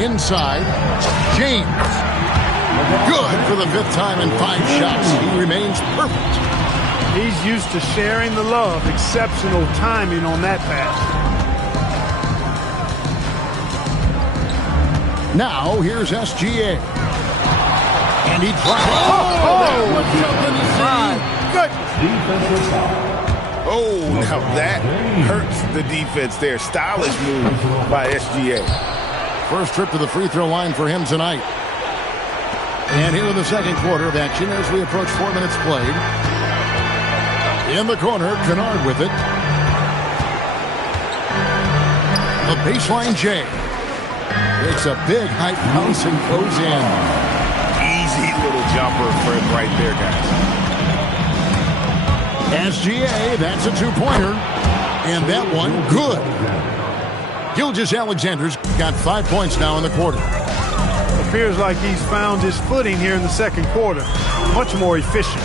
Inside. James. Good for the 5th time in 5 shots. He remains perfect. He's used to sharing the love. Exceptional timing on that pass. Now, here's SGA. And he dropped it. Oh, now that hurts the defense there. Stylish move by SGA. First trip to the free throw line for him tonight. And here in the second quarter of action as we approach 4 minutes played. In the corner, Kennard with it. The baseline J. Takes a big high bounce and goes in. Easy little jumper for him right there, guys. SGA, that's a 2-pointer. And that one, good. Gilgeous-Alexander's got 5 points now in the quarter. Appears like he's found his footing here in the second quarter. Much more efficient.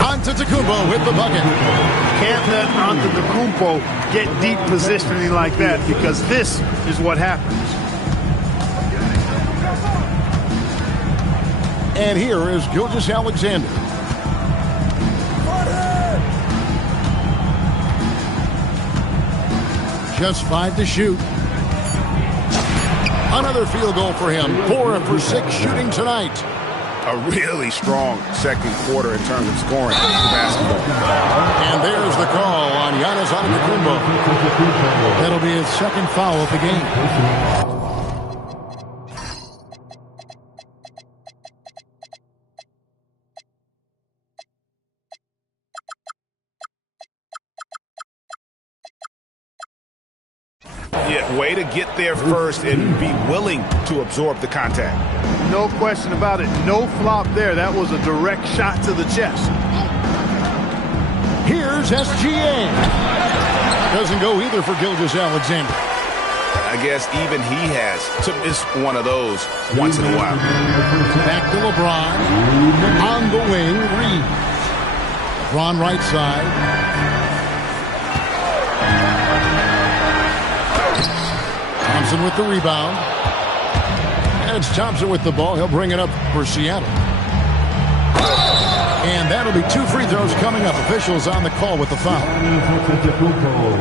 Antetokounmpo with the bucket. Can't let Antetokounmpo get deep positioning like that because this is what happens. And here is Gilgeous-Alexander. Just 5 to shoot. Another field goal for him. 4 for 6 shooting tonight. A really strong second quarter in terms of scoring for basketball. And there's the call on Giannis Antetokounmpo. That'll be his second foul of the game. Yeah, way to get there first and be willing to absorb the contact. No question about it. No flop there. That was a direct shot to the chest. Here's SGA. Doesn't go either for Gilgeous-Alexander. I guess even he has to miss one of those once in a while. Back to LeBron. On the wing, Reeves. LeBron right side. Thompson with the rebound. And it's Thompson with the ball. He'll bring it up for Seattle. And that'll be 2 free throws coming up. Officials on the call with the foul.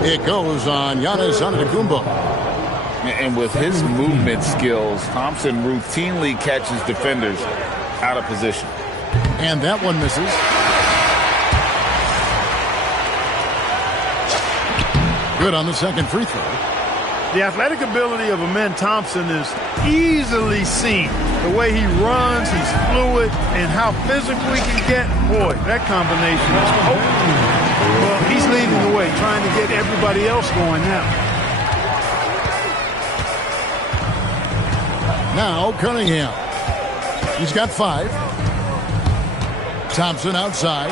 It goes on Giannis Antetokounmpo. And with his movement skills, Thompson routinely catches defenders out of position. And that one misses. Good on the second free throw. The athletic ability of Amen Thompson is easily seen. The way he runs, he's fluid, and how physical he can get. Boy, that combination is potent. Well, he's leading the way, trying to get everybody else going now. Now Cunningham. He's got 5. Thompson outside.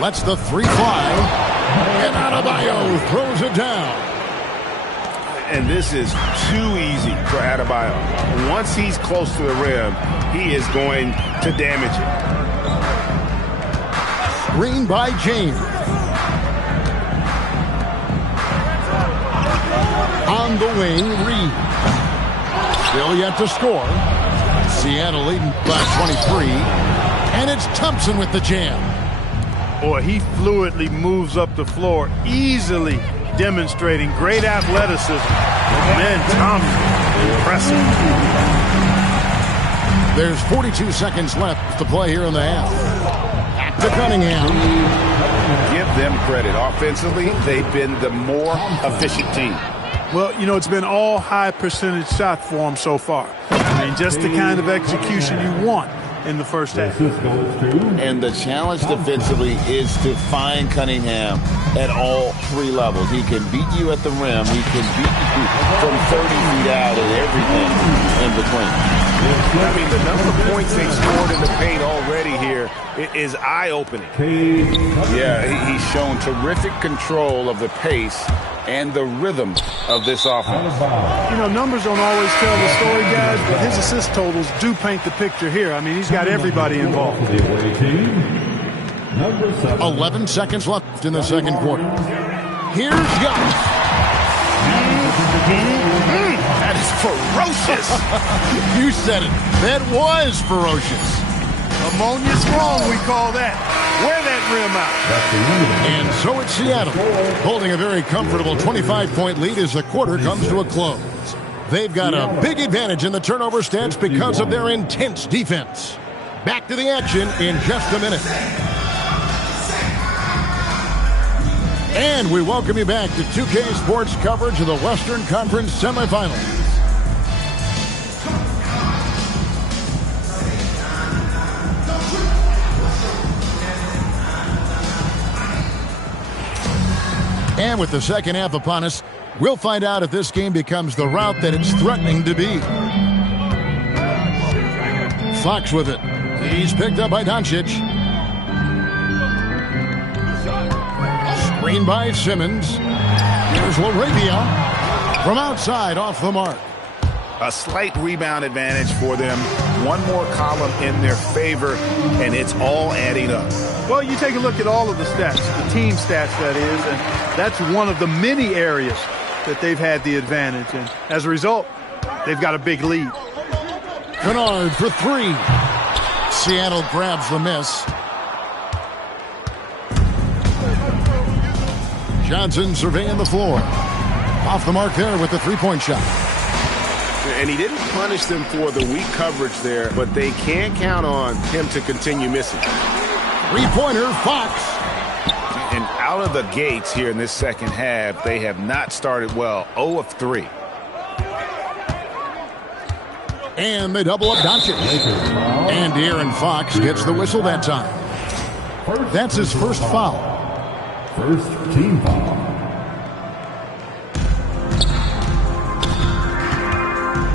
Lets the 3 fly. And Adebayo throws it down. And this is too easy for Adebayo. Once he's close to the rim, he is going to damage it. Screen by James. On the wing, Reed. Still yet to score. Seattle leading by 23. And it's Thompson with the jam. Boy, he fluidly moves up the floor, easily demonstrating great athleticism. Man, Thompson, impressive. There's 42 seconds left to play here in the half. To Cunningham. Give them credit. Offensively, they've been the more efficient team. Well, you know, it's been all high percentage shot for them so far. I mean, just the kind of execution you want in the first half. And the challenge defensively is to find Cunningham at all 3 levels. He can beat you at the rim. He can beat you from 30 feet out and everything in between. I mean, the number of points they've scored in the paint already here is eye-opening. Yeah, he's shown terrific control of the pace and the rhythm of this offense. You know, numbers don't always tell the story, guys, but his assist totals do paint the picture here. I mean, he's got everybody involved. 11 seconds left in the second quarter. Here's Giannis. That is ferocious. You said it. That was ferocious. Ammonia strong, we call that. Wear that rim out. And so it's Seattle, holding a very comfortable 25-point lead as the quarter comes to a close. They've got a big advantage in the turnover stats because of their intense defense. Back to the action in just a minute. And we welcome you back to 2K Sports coverage of the Western Conference semifinals. And with the second half upon us, we'll find out if this game becomes the route that it's threatening to be. Fox with it. He's picked up by Doncic. Screen by Simmons. Here's LaRavia from outside off the mark. A slight rebound advantage for them. One more column in their favor, and it's all adding up. Well, you take a look at all of the stats, the team stats, that is, and that's one of the many areas that they've had the advantage. And as a result, they've got a big lead. Kennard for 3. Seattle grabs the miss. Johnson surveying the floor. Off the mark there with the 3-point shot. And he didn't punish them for the weak coverage there, but they can't count on him to continue missing. 3-pointer, Fox. And out of the gates here in this second half, they have not started well. 0 of 3. And they double up Doncic. And De'Aaron Fox gets the whistle that time. That's his first foul. First team foul.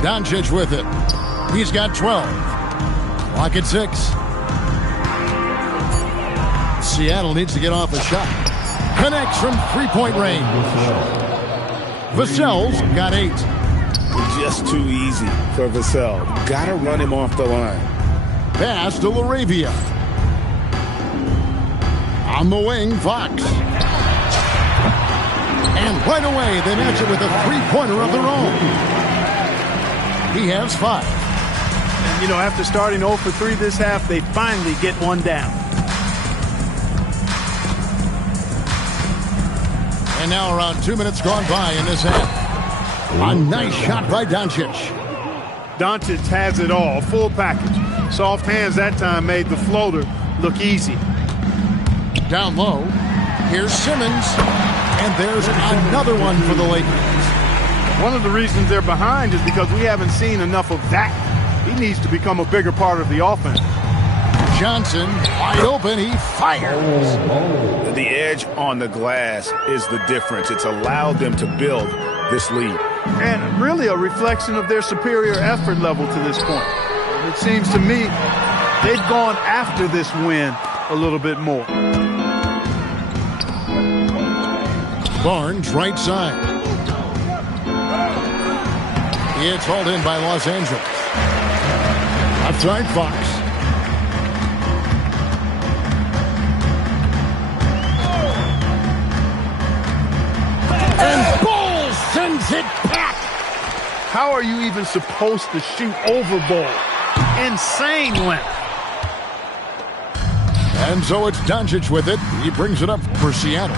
Doncic with it. He's got 12. Clock at 6. Seattle needs to get off a shot. Connects from 3-point range. Vassell's got 8. Just too easy for Vassell. Got to run him off the line. Pass to LaRavia. On the wing, Fox. And right away, they match it with a 3-pointer of their own. He has 5. And, you know, after starting 0 for 3 this half, they finally get one down. And now around 2 minutes gone by in this half. A nice shot by Doncic. Doncic has it all, full package. Soft hands that time made the floater look easy. Down low. Here's Simmons. And there's another one for the Lakers. One of the reasons they're behind is because we haven't seen enough of that. He needs to become a bigger part of the offense. Johnson, wide open, he fires. The edge on the glass is the difference. It's allowed them to build this lead. And really a reflection of their superior effort level to this point. It seems to me they've gone after this win a little bit more. Barnes, right side. It's hauled in by Los Angeles. Outside Fox. And Ball sends it back. How are you even supposed to shoot over Ball? Insane length. And so it's Doncic with it. He brings it up for Seattle.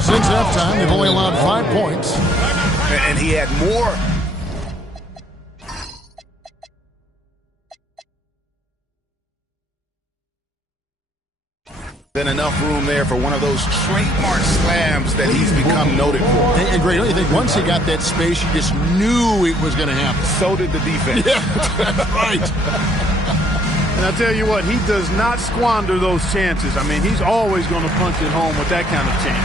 Since halftime, they've only allowed 5 points. And he had more. Than enough room there for one of those trademark slams that he's become noted for. And Greg, don't you think once he got that space, you just knew it was going to happen? So did the defense. Yeah, that's right. And I'll tell you what, he does not squander those chances. I mean, he's always going to punch it home with that kind of chance.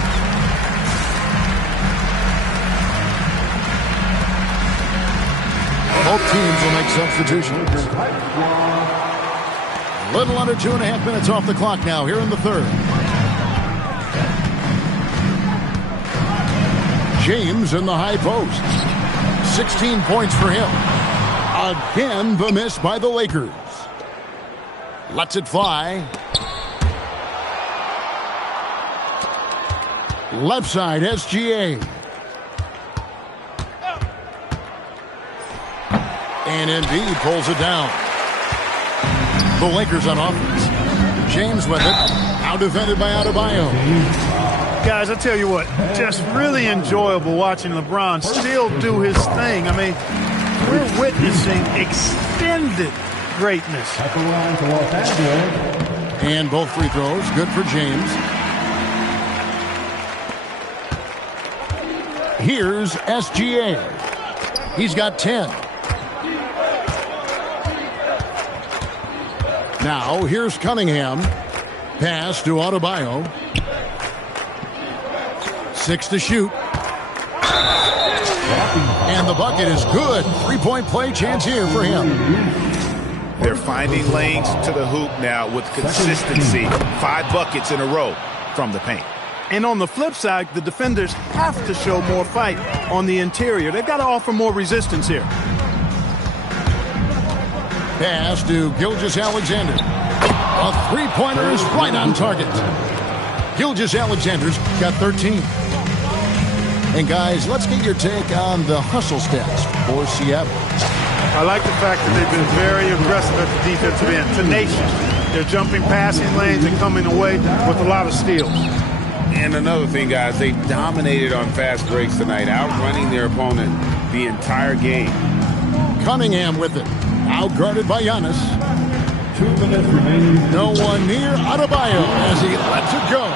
Both teams will make substitutions. Little under 2.5 minutes off the clock now here in the third. James in the high post. 16 points for him. Again, the miss by the Lakers. Lets it fly. Left side, SGA. And Embiid pulls it down. The Lakers on offense. James with it. Out defended by Adebayo. Guys, I tell you what, just really enjoyable watching LeBron still do his thing. I mean, we're witnessing extended greatness. And both free throws, good for James. Here's SGA. He's got 10. Now, here's Cunningham. Pass to Adebayo. 6 to shoot. And the bucket is good. 3-point play chance here for him. They're finding lanes to the hoop now with consistency. 5 buckets in a row from the paint. And on the flip side, the defenders have to show more fight on the interior. They've got to offer more resistance here. Pass to Gilgeous-Alexander. A three-pointer is right on target. Gilgeous-Alexander's got 13. And guys, let's get your take on the hustle stats for Seattle. I like the fact that they've been very aggressive at the defensive end, tenacious. They're jumping passing lanes and coming away with a lot of steals. And another thing, guys, they dominated on fast breaks tonight, outrunning their opponent the entire game. Cunningham with it. Outguarded by Giannis. 2 minutes remaining. No one near Adebayo as he lets it go.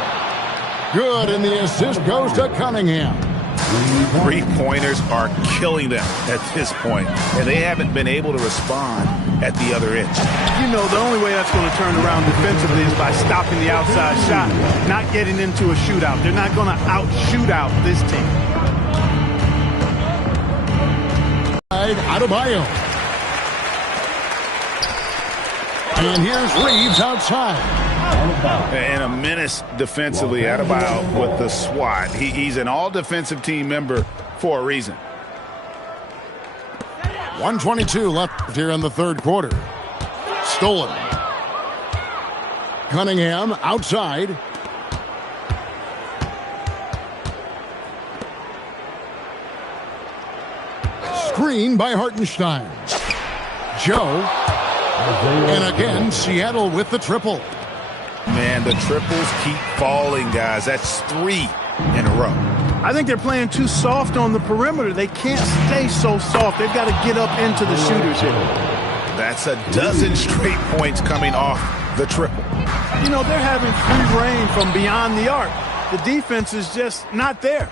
Good, and the assist goes to Cunningham. 3-pointers are killing them at this point, and they haven't been able to respond at the other end. You know, the only way that's going to turn around defensively is by stopping the outside shot, not getting into a shootout. They're not going to out-shootout this team. Adebayo. And here's Reeves outside. And a menace defensively. Adebayo with the swat. He's an all-defensive team member for a reason. 1:22 left here in the third quarter. Stolen. Cunningham outside. Screen by Hartenstein. Joe. And again, Seattle with the triple. Man, the triples keep falling, guys. That's 3 in a row. I think they're playing too soft on the perimeter. They can't stay so soft. They've got to get up into the shooters here. That's a dozen straight points coming off the triple. You know, they're having free reign from beyond the arc. The defense is just not there.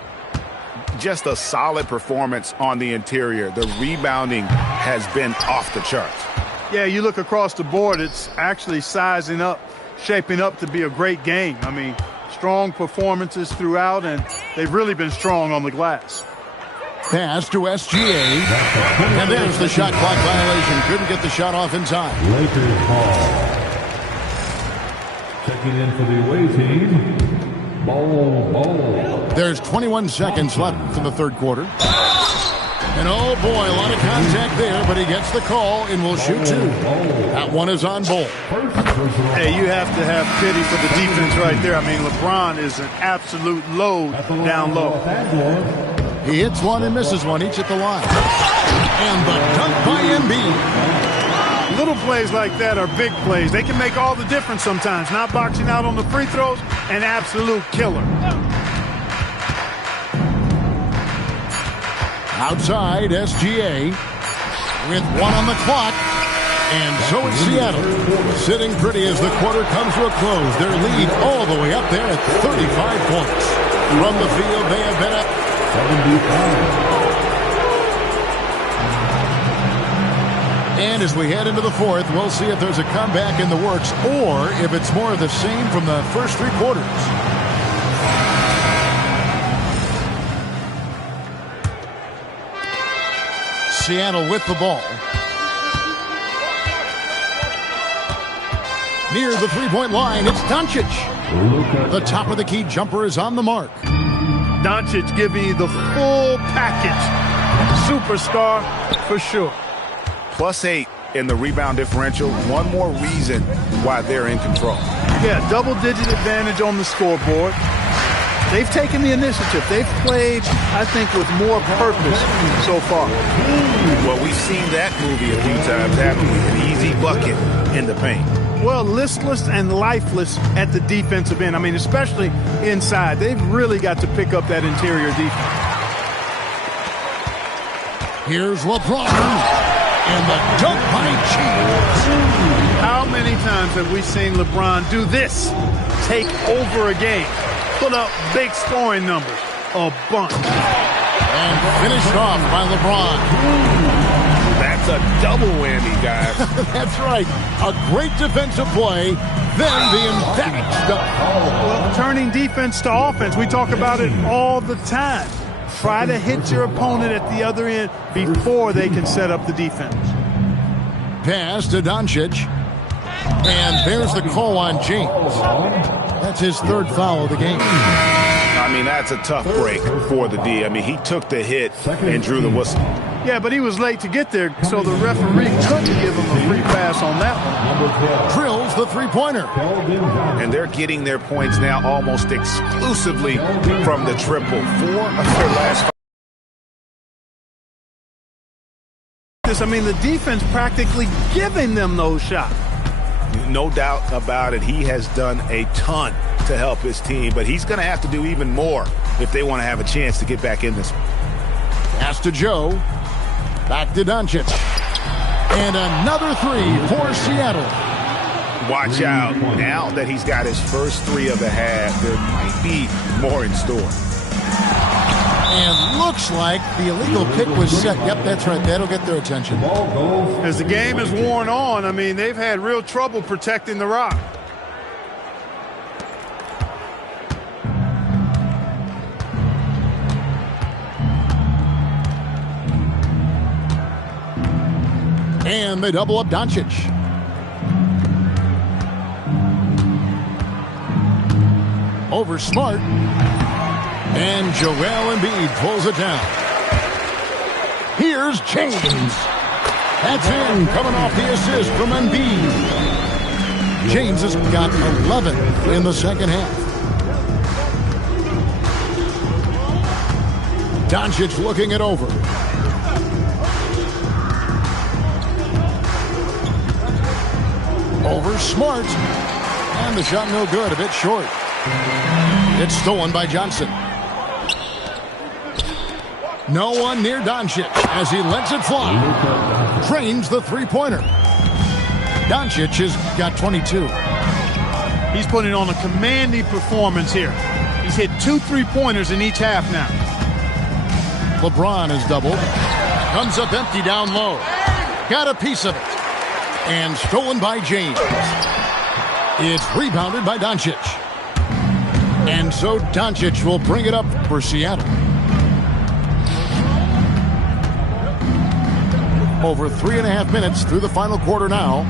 Just a solid performance on the interior. The rebounding has been off the charts. Yeah, you look across the board, it's actually sizing up, shaping up to be a great game. I mean, strong performances throughout, and they've really been strong on the glass. Pass to SGA. And there's the shot clock violation. Couldn't get the shot off in time. Lakers ball. Checking in for the away team, Ball. There's 21 seconds left in the third quarter. And oh boy, a lot of contact there, but he gets the call and will shoot two. That one is on Bol. Hey, you have to have pity for the defense right there. I mean, LeBron is an absolute load down low. He hits one and misses one, each at the line. And the dunk by Embiid. Little plays like that are big plays. They can make all the difference sometimes. Not boxing out on the free throws, an absolute killer. Outside, SGA with one on the clock. And so it's Seattle. Sitting pretty as the quarter comes to a close. Their lead all the way up there at 35 points. From the field, they have been up 75. And as we head into the fourth, we'll see if there's a comeback in the works or if it's more of the same from the first three quarters. Seattle with the ball. Near the three-point line, it's Doncic. The top of the key jumper is on the mark. Doncic giving you the full package. Superstar for sure. +8 in the rebound differential. One more reason why they're in control. Yeah, double-digit advantage on the scoreboard. They've taken the initiative. They've played, I think, with more purpose so far. Well, we've seen that movie a few times, haven't we? An easy bucket in the paint. Well, listless and lifeless at the defensive end. I mean, especially inside. They've really got to pick up that interior defense. Here's LeBron. And the dunk by James. How many times have we seen LeBron do this? Take over a game. Put up big scoring numbers. A bunch. And finished off by LeBron. That's a double whammy, guys. That's right. A great defensive play, then the emphatic dunk. Well, turning defense to offense. We talk about it all the time. Try to hit your opponent at the other end before they can set up the defense. Pass to Doncic. And there's the call on James. That's his third foul of the game. I mean, that's a tough break for the D. I mean, he took the hit and drew the whistle. Yeah, but he was late to get there, so the referee couldn't give him a free pass on that one. Drills the three-pointer. And they're getting their points now almost exclusively from the triple. 4 of their last 5. I mean, the defense practically giving them those shots. No doubt about it. He has done a ton to help his team, but he's going to have to do even more if they want to have a chance to get back in this one. Pass to Joe. Back to Doncic. And another three for Seattle. Watch out. Now that he's got his first three of the half, there might be more in store. And looks like the illegal pick was set. Yep, that's right. That'll get their attention. As the game is worn on, I mean, they've had real trouble protecting the rock. And they double up Doncic. Over Smart. And Joel Embiid pulls it down. Here's James. That's in, coming off the assist from Embiid. James has got 11 in the second half. Doncic looking it over. Over Smart. And the shot no good, a bit short. It's stolen by Johnson. No one near Doncic as he lets it fly. Drains the three-pointer. Doncic has got 22. He's putting on a commanding performance here. He's hit 2 3-pointers in each half now. LeBron is doubled. Comes up empty down low. Got a piece of it. And stolen by James. It's rebounded by Doncic. And so Doncic will bring it up for Seattle. Over 3.5 minutes through the final quarter now.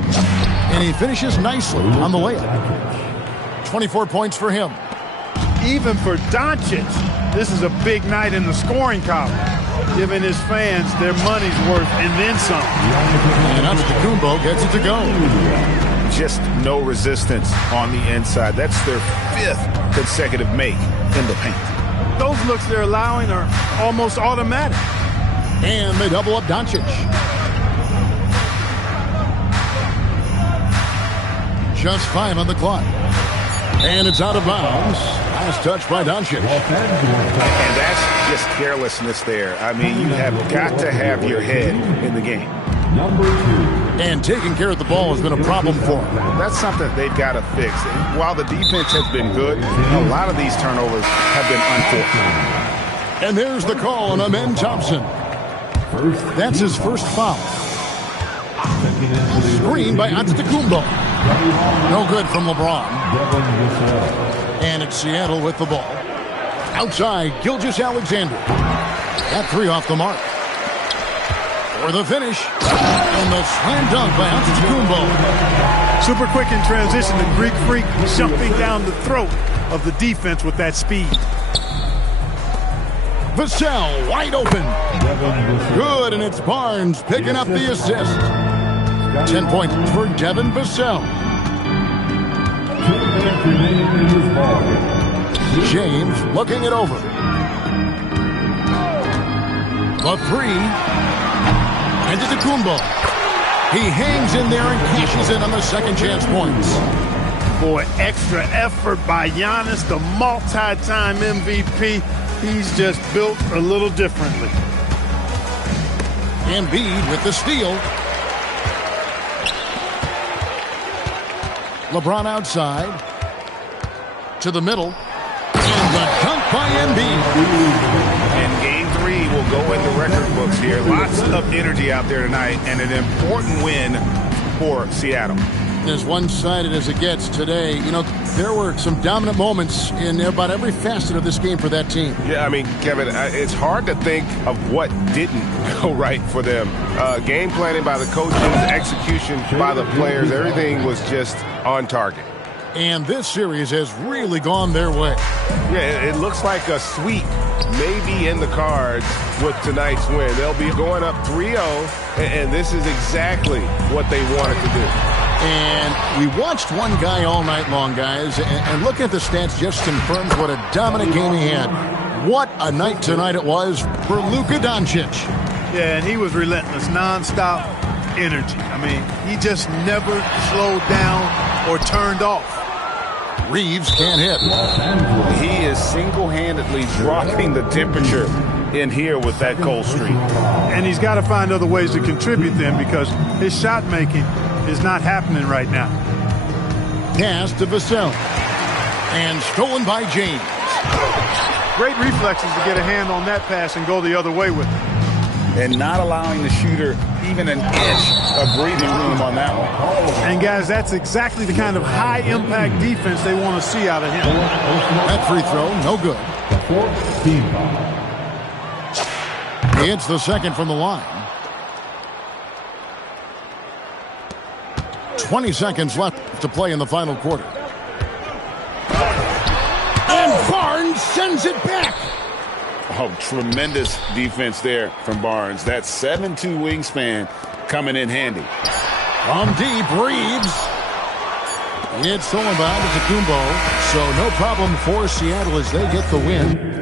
And he finishes nicely on the layup. 24 points for him. Even for Doncic, this is a big night in the scoring column, giving his fans their money's worth and then some. And Antetokounmpo gets it to go. Just no resistance on the inside. That's their 5th consecutive make in the paint. Those looks they're allowing are almost automatic. And they double up Doncic. Just 5 on the clock. And it's out of bounds. Last touch by Doncic. And that's just carelessness there. I mean, you have got to have your head in the game. And taking care of the ball has been a problem for them. That's something they've got to fix. While the defense has been good, a lot of these turnovers have been unfortunate. And there's the call on Amen Thompson. That's his first foul. Screen by Antetokounmpo. No good from LeBron. And it's Seattle with the ball. Outside, Gilgeous-Alexander. That 3 off the mark. For the finish. And the slam dunk by Antetokounmpo. Super quick in transition. The Greek Freak jumping down the throat of the defense with that speed. Vassell wide open. Good, and it's Barnes picking up the assist. 10 points for Devin Vassell. James looking it over. The 3. Antetokounmpo. He hangs in there and cashes in on the second chance points. Boy, extra effort by Giannis, the multi-time MVP. He's just built a little differently. Embiid with the steal. LeBron outside. To the middle. And the dunk by Embiid. And game 3 will go in the record books here. Lots of energy out there tonight and an important win for Seattle. As one-sided as it gets today, you know, there were some dominant moments in about every facet of this game for that team. Yeah, I mean, Kevin, it's hard to think of what didn't go right for them. Game planning by the coaches, execution by the players, everything was just on target. And this series has really gone their way. Yeah, it looks like a sweep maybe in the cards with tonight's win. They'll be going up 3-0, and this is exactly what they wanted to do. And we watched one guy all night long, guys, and looking at the stats just confirms what a dominant game he had. What a night tonight it was for Luka Doncic. Yeah, and he was relentless, nonstop energy. I mean, he just never slowed down or turned off. Reeves can't hit. He is single-handedly dropping the temperature in here with that cold streak. And he's got to find other ways to contribute then because his shot making is not happening right now. Pass to Vassell. And stolen by James. Great reflexes to get a hand on that pass and go the other way with it. And not allowing the shooter even an inch of breathing room on that one. And guys, that's exactly the kind of high-impact defense they want to see out of him. That free throw, no good. He hits the second from the line. 20 seconds left to play in the final quarter. And Barnes sends it back. Oh, tremendous defense there from Barnes. That 7'2" wingspan coming in handy. From deep, Reeves. It's stolen by Antetokounmpo, so no problem for Seattle as they get the win.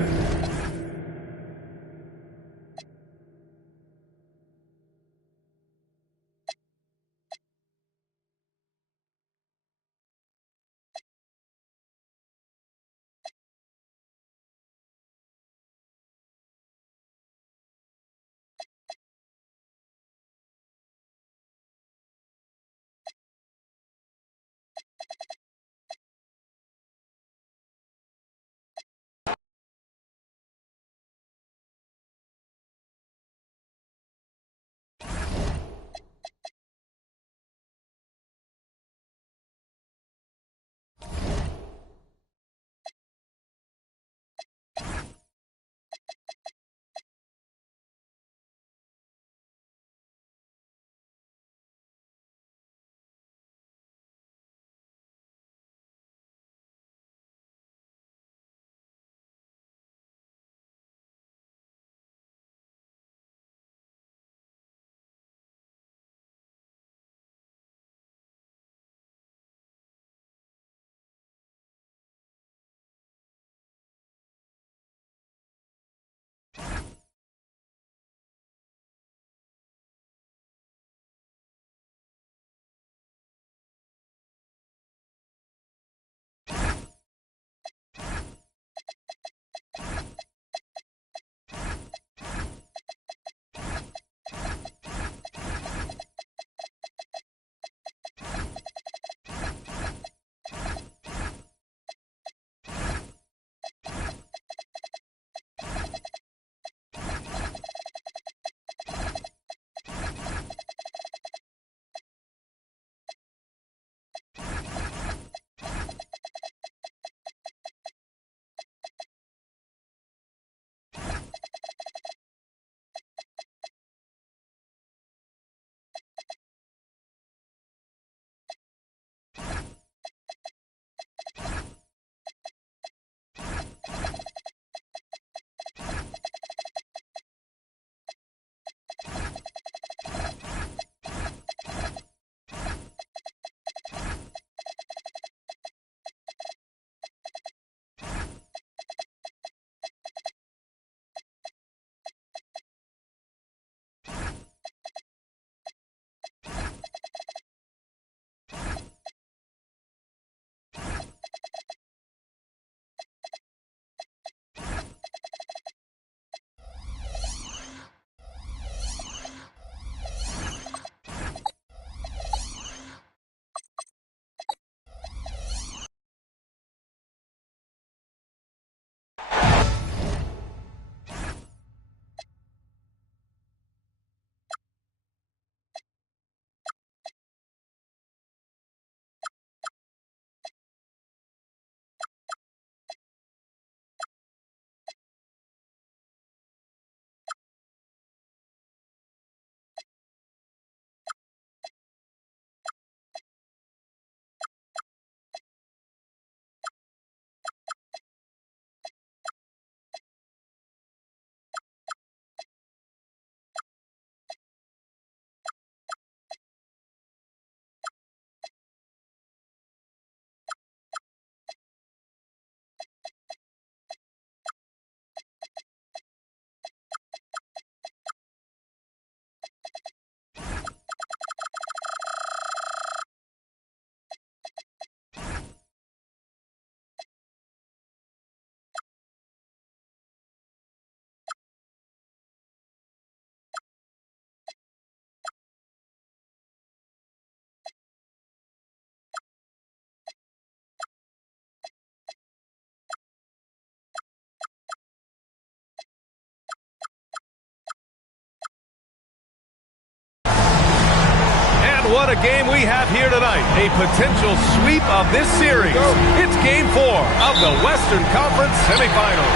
what a game we have here tonight. A potential sweep of this series. It's Game 4 of the Western Conference semifinals.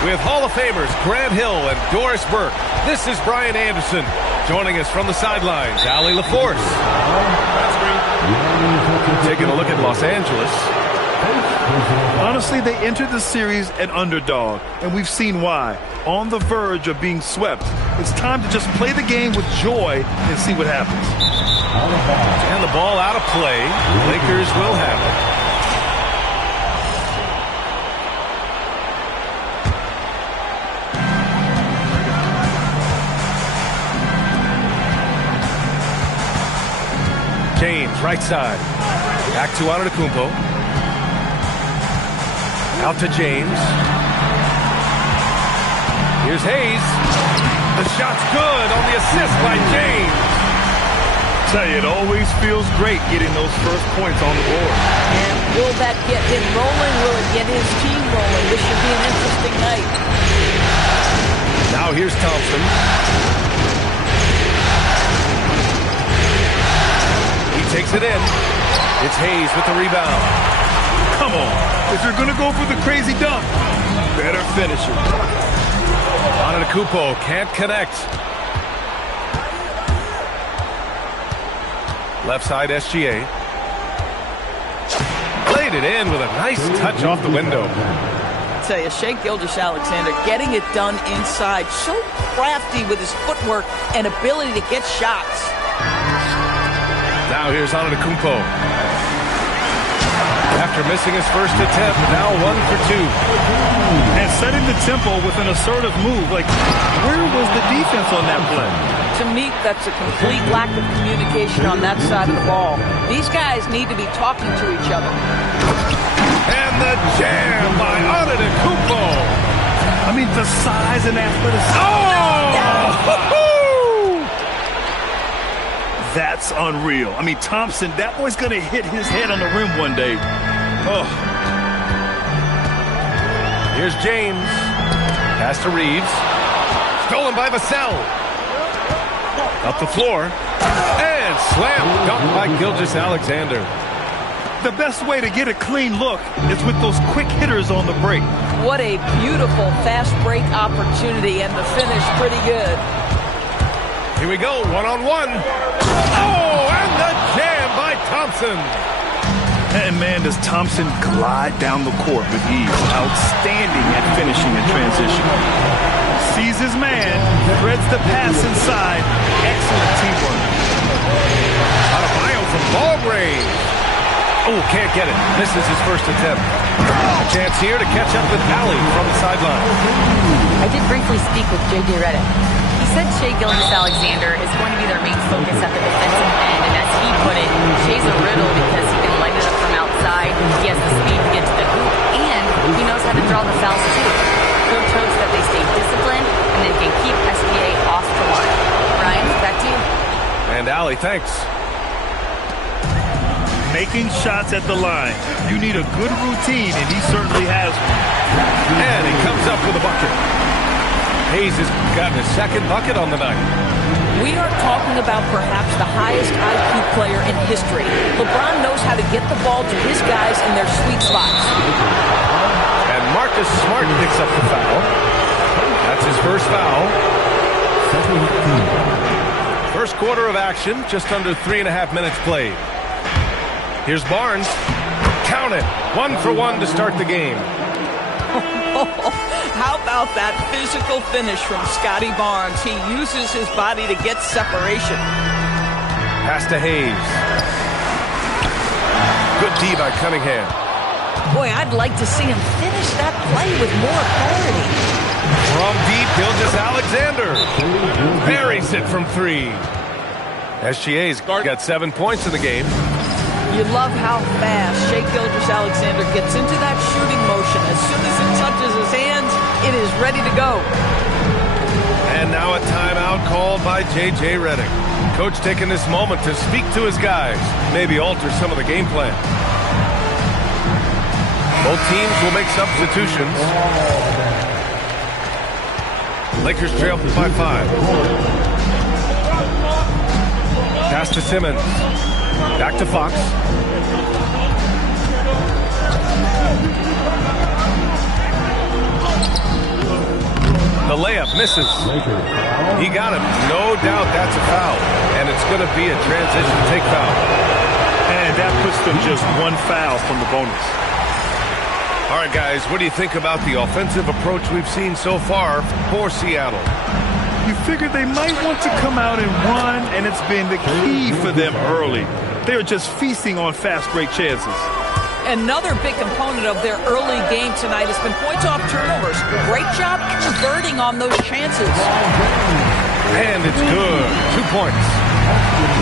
With Hall of Famers Grant Hill and Doris Burke, this is Brian Anderson. Joining us from the sidelines, Allie LaForce. Taking a look at Los Angeles. Honestly, they entered the series an underdog, and we've seen why. On the verge of being swept. It's time to just play the game with joy and see what happens. And the ball out of play. Lakers will have it. James, right side. Back to Antetokounmpo. Out to James. Here's Hayes. The shot's good on the assist by James. Tell you, it always feels great getting those first points on the board. And will that get him rolling? Will it get his team rolling? This should be an interesting night. Now here's Thompson. He takes it in. It's Hayes with the rebound. Come on. If you're going to go for the crazy dunk, better finish it. Antetokounmpo can't connect. Left side SGA. Played it in with a nice touch off the window. I tell you, Shai Gilgeous-Alexander getting it done inside. So crafty with his footwork and ability to get shots. Now here's Antetokounmpo. After missing his first attempt, now 1 for 2. And setting the tempo with an assertive move. Like, where was the defense on that play? To me, that's a complete lack of communication on that side of the ball. These guys need to be talking to each other. And the jam by Antetokounmpo. I mean, the size and athleticism. Oh! That's unreal. I mean, Thompson, that boy's going to hit his head on the rim one day. Oh. Here's James. Pass to Reeves. Stolen by Vassell. Up the floor. And slam dunk by Gilgeous-Alexander. The best way to get a clean look is with those quick hitters on the break. What a beautiful fast break opportunity, and the finish pretty good. Here we go, one-on-one. Oh, and the jam by Thompson. And man, does Thompson glide down the court with ease. Outstanding at finishing in transition. Sees his man, threads the pass inside. Excellent teamwork. Adebayo from ball range. Oh, can't get it. Misses his first attempt. A chance here to catch up with Allie from the sideline. I did briefly speak with J.J. Redick. He said Shai Gilgeous-Alexander is going to be their main focus at the defensive end, and as he put it, Shai's a riddle because he can light it up from outside, he has the speed to get to the hoop, and he knows how to draw the fouls too. Coach hopes that they stay disciplined and they can keep SGA off the line. Ryan, back to you. And Allie, thanks. Making shots at the line. You need a good routine, and he certainly has one. And he comes up with a bucket. Hayes has gotten his second bucket on the night. We are talking about perhaps the highest IQ player in history. LeBron knows how to get the ball to his guys in their sweet spots. And Marcus Smart picks up the foul. That's his first foul. First quarter of action, just under 3.5 minutes played. Here's Barnes. Count it. 1 for 1 to start the game. How about that physical finish from Scotty Barnes? He uses his body to get separation. Pass to Hayes. Good D by Cunningham. Boy, I'd like to see him finish that play with more clarity. From deep, Gilgeous-Alexander buries it from 3. SGA's got 7 points in the game. You love how fast Shai Gilgeous-Alexander gets into that shooting motion. As soon as it touches his hands, it is ready to go. And now a timeout called by J.J. Redick. Coach taking this moment to speak to his guys, maybe alter some of the game plan. Both teams will make substitutions. Lakers trail by 5. Pass to Simmons. Back to Fox. The layup misses. He got him. No doubt that's a foul. And it's going to be a transition take foul. And that puts them just one foul from the bonus. All right, guys, what do you think about the offensive approach we've seen so far for Seattle? You figured they might want to come out and run, and it's been the key for them early. They're just feasting on fast break chances. Another big component of their early game tonight has been points off turnovers. Great job converting on those chances. And it's good. 2 points.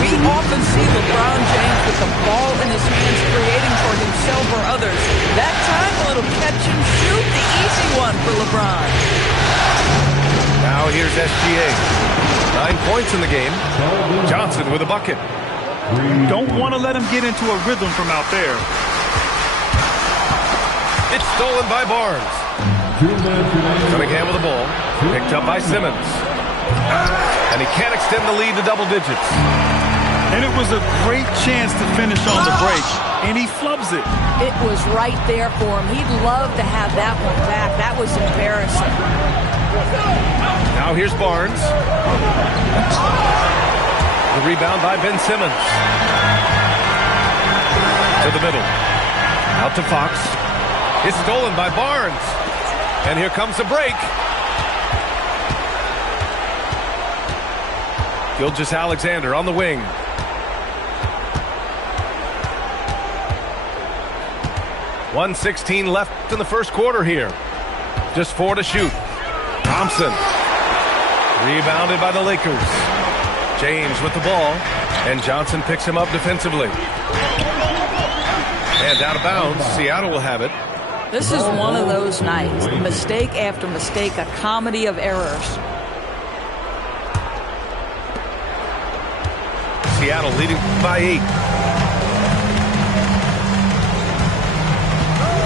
We often see LeBron James with the ball in his hands, creating for himself or others. That time, a little catch and shoot, the easy one for LeBron. Now here's SGA. 9 points in the game. Johnson with a bucket. Don't want to let him get into a rhythm from out there. It's stolen by Barnes. Cunningham with the ball. Picked up by Simmons. And he can't extend the lead to double digits. And it was a great chance to finish on the break. And he flubs it. It was right there for him. He'd love to have that one back. That was embarrassing. Now here's Barnes. The rebound by Ben Simmons. To the middle. Out to Fox. It's stolen by Barnes. And here comes the break. Gilgeous-Alexander on the wing. .116 left in the first quarter here. Just 4 to shoot. Thompson. Rebounded by the Lakers. James with the ball. And Johnson picks him up defensively. And out of bounds. Seattle will have it. This is one of those nights. Mistake after mistake, a comedy of errors. Seattle leading by 8.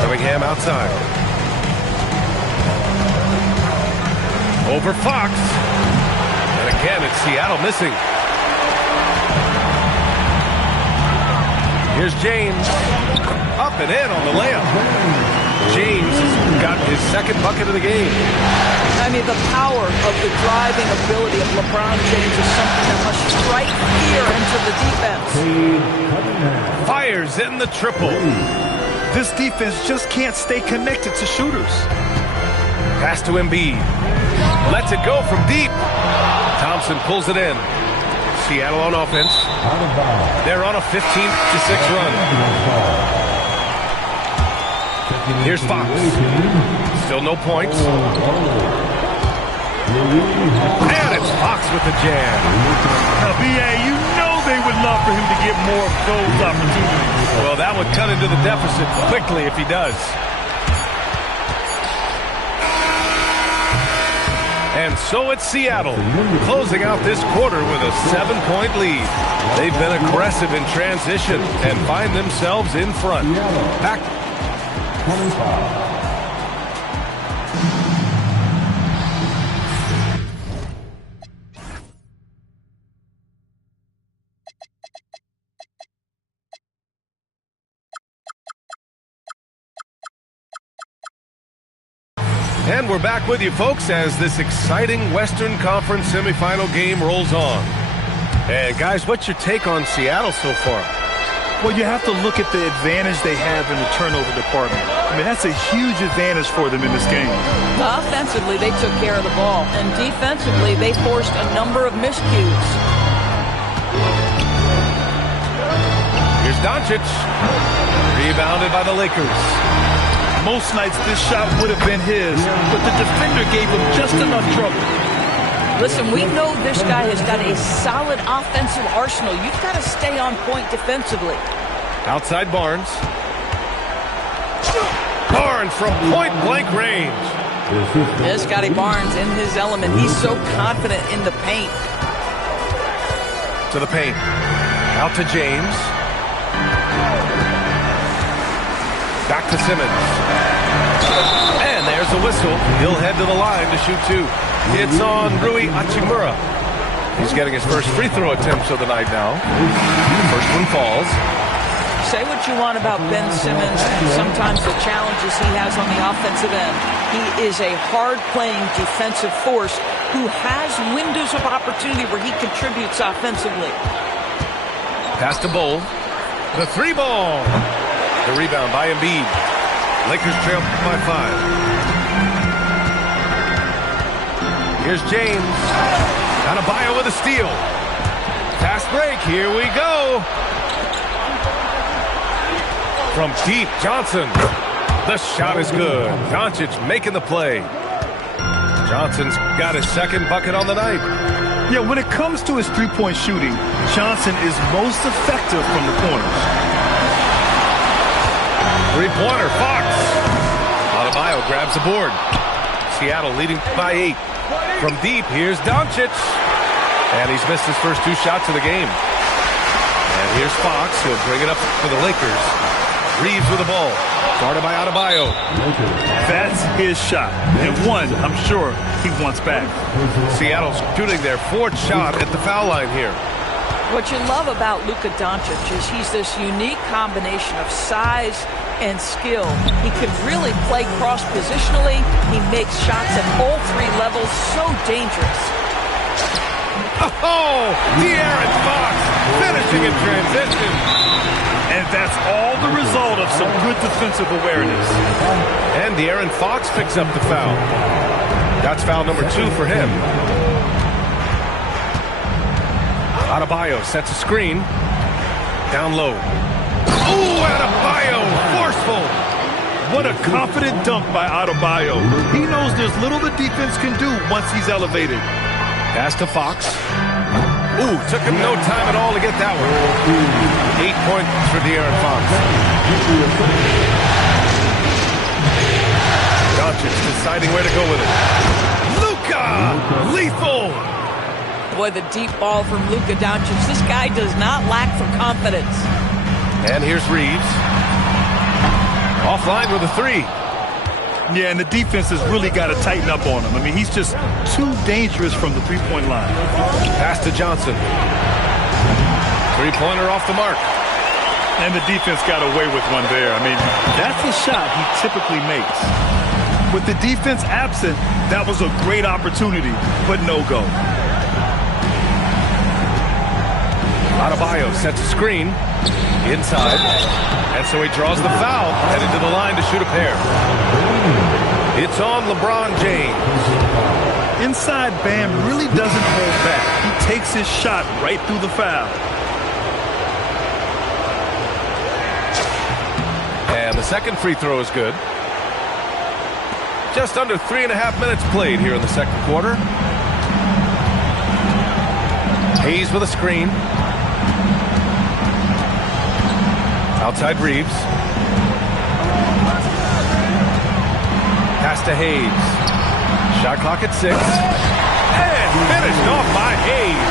Cunningham outside. Over Fox. And again, it's Seattle missing. Here's James. Up and in on the layup. James has got his second bucket of the game. I mean, the power of the driving ability of LeBron James is something that must strike fear into the defense. Fires in the triple. This defense just can't stay connected to shooters. Pass to Embiid. Lets it go from deep. Thompson pulls it in. Seattle on offense. They're on a 15-6 run. Here's Fox. Still no points. And it's Fox with the jam. Now, B.A., you know they would love for him to get more of those opportunities. Well, that would cut into the deficit quickly if he does. And so it's Seattle, closing out this quarter with a 7-point lead. They've been aggressive in transition and find themselves in front. Back 25. And we're back with you, folks, as this exciting Western Conference semifinal game rolls on. And, guys, what's your take on Seattle so far? Well, you have to look at the advantage they have in the turnover department. I mean, that's a huge advantage for them in this game. Offensively, they took care of the ball. And defensively, they forced a number of miscues. Here's Doncic. Rebounded by the Lakers. Most nights this shot would have been his, but the defender gave him just enough trouble. Listen, we know this guy has got a solid offensive arsenal. You've got to stay on point defensively. Outside Barnes. Barnes from point-blank range. There's Scotty Barnes in his element. He's so confident in the paint. To the paint. Out to James. Back to Simmons. And there's the whistle. He'll head to the line to shoot two. It's on Rui Hachimura. He's getting his first free throw attempts of the night now. First one falls. Say what you want about Ben Simmons and sometimes the challenges he has on the offensive end. He is a hard-playing defensive force who has windows of opportunity where he contributes offensively. Pass to Bull. The three ball. The rebound by Embiid. Lakers trail by 5. Here's James. Adebayo with a steal. Fast break. Here we go. From deep, Johnson. The shot is good. Doncic making the play. Johnson's got his second bucket on the night. Yeah, when it comes to his three-point shooting, Johnson is most effective from the corners. Three-pointer, Fox. Adebayo grabs the board. Seattle leading by 8. From deep, here's Doncic. And he's missed his first 2 shots of the game. And here's Fox. He'll bring it up for the Lakers. Reeves with the ball. Guarded by Adebayo. That's his shot. And one, I'm sure, he wants back. Seattle's shooting their 4th shot at the foul line here. What you love about Luka Doncic is he's this unique combination of size and skill. He can really play cross-positionally. He makes shots at all 3 levels. So dangerous. Oh, De'Aaron Fox finishing in transition. And that's all the result of some good defensive awareness. And De'Aaron Fox picks up the foul. That's foul number 2 for him. Adebayo sets a screen. Down low. Oh, Adebayo, forceful. What a confident dunk by Adebayo. He knows there's little the defense can do once he's elevated. Pass to Fox. Ooh, took him no time at all to get that one. 8 points for De'Aaron Fox. Doncic deciding where to go with it. Luka! Lethal! Boy, the deep ball from Luka Doncic. This guy does not lack for confidence. And here's Reeves. Offline with a 3. Yeah, and the defense has really got to tighten up on him. I mean, he's just too dangerous from the three-point line. Pass to Johnson. Three-pointer off the mark. And the defense got away with one there. I mean, that's a shot he typically makes. With the defense absent, that was a great opportunity, but no go. Adebayo sets a screen inside, and so he draws the foul, headed to the line to shoot a pair. It's on LeBron James. Inside, Bam really doesn't hold back. He takes his shot right through the foul. And the second free throw is good. Just under 3.5 minutes played here in the second quarter. Hayes with a screen. Outside Reeves. Pass to Hayes. Shot clock at 6. And finished off by Hayes.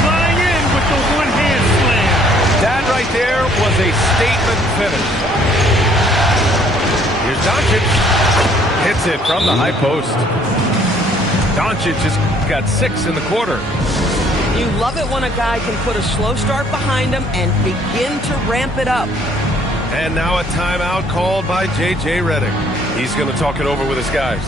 Flying in with the one-hand slam. That right there was a statement finish. Here's Doncic. Hits it from the high post. Doncic just got 6 in the quarter. You love it when a guy can put a slow start behind him and begin to ramp it up. And now a timeout called by J.J. Redick. He's going to talk it over with his guys.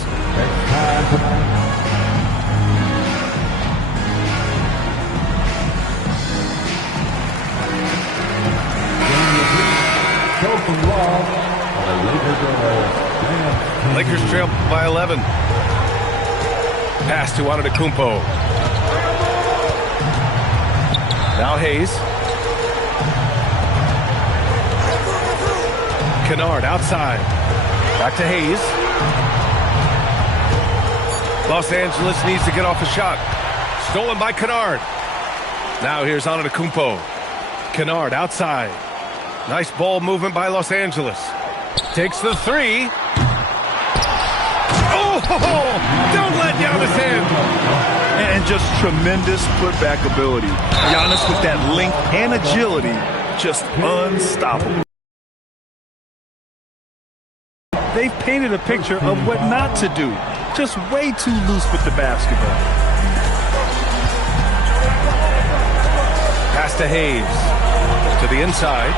Lakers trail by 11. Pass to Antetokounmpo. Now Hayes. Kennard outside. Back to Hayes. Los Angeles needs to get off a shot. Stolen by Kennard. Now here's Antetokounmpo. Kennard outside. Nice ball movement by Los Angeles. Takes the 3. Oh, don't let Giannis in. And just tremendous putback ability. Giannis with that length and agility, just unstoppable. They've painted a picture of what not to do. Just way too loose with the basketball. Pass to Hayes. To the inside.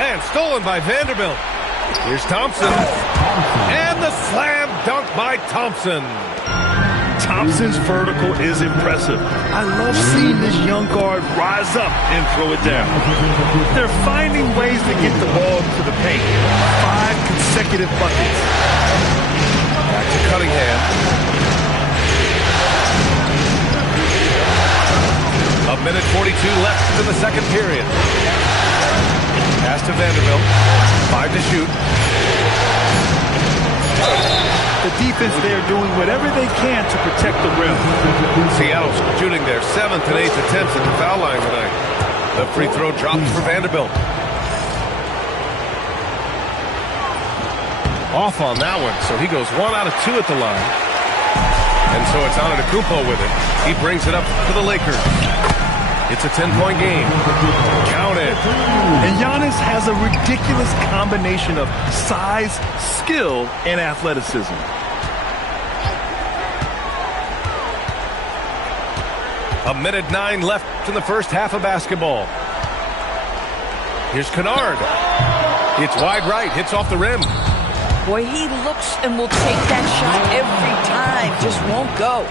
And stolen by Vanderbilt. Here's Thompson. And the slam dunk by Thompson. Thompson's vertical is impressive. I love seeing this young guard rise up and throw it down. They're finding ways to get the ball to the paint. 5 consecutive buckets. Back to Cunningham. A minute 42 left in the second period. Pass to Vanderbilt. 5 to shoot. The defense there doing whatever they can to protect the rim. Seattle's shooting their 7th and 8th attempts at the foul line tonight. The free throw drops for Vanderbilt. Off on that one, so he goes 1 out of 2 at the line. And so it's Antetokounmpo with it. He brings it up to the Lakers. It's a 10-point game. Count it. And Giannis has a ridiculous combination of size, skill, and athleticism. A minute 9 left in the first half of basketball. Here's Kennard. It's wide right. Hits off the rim. Boy, he looks and will take that shot every time. Just won't go.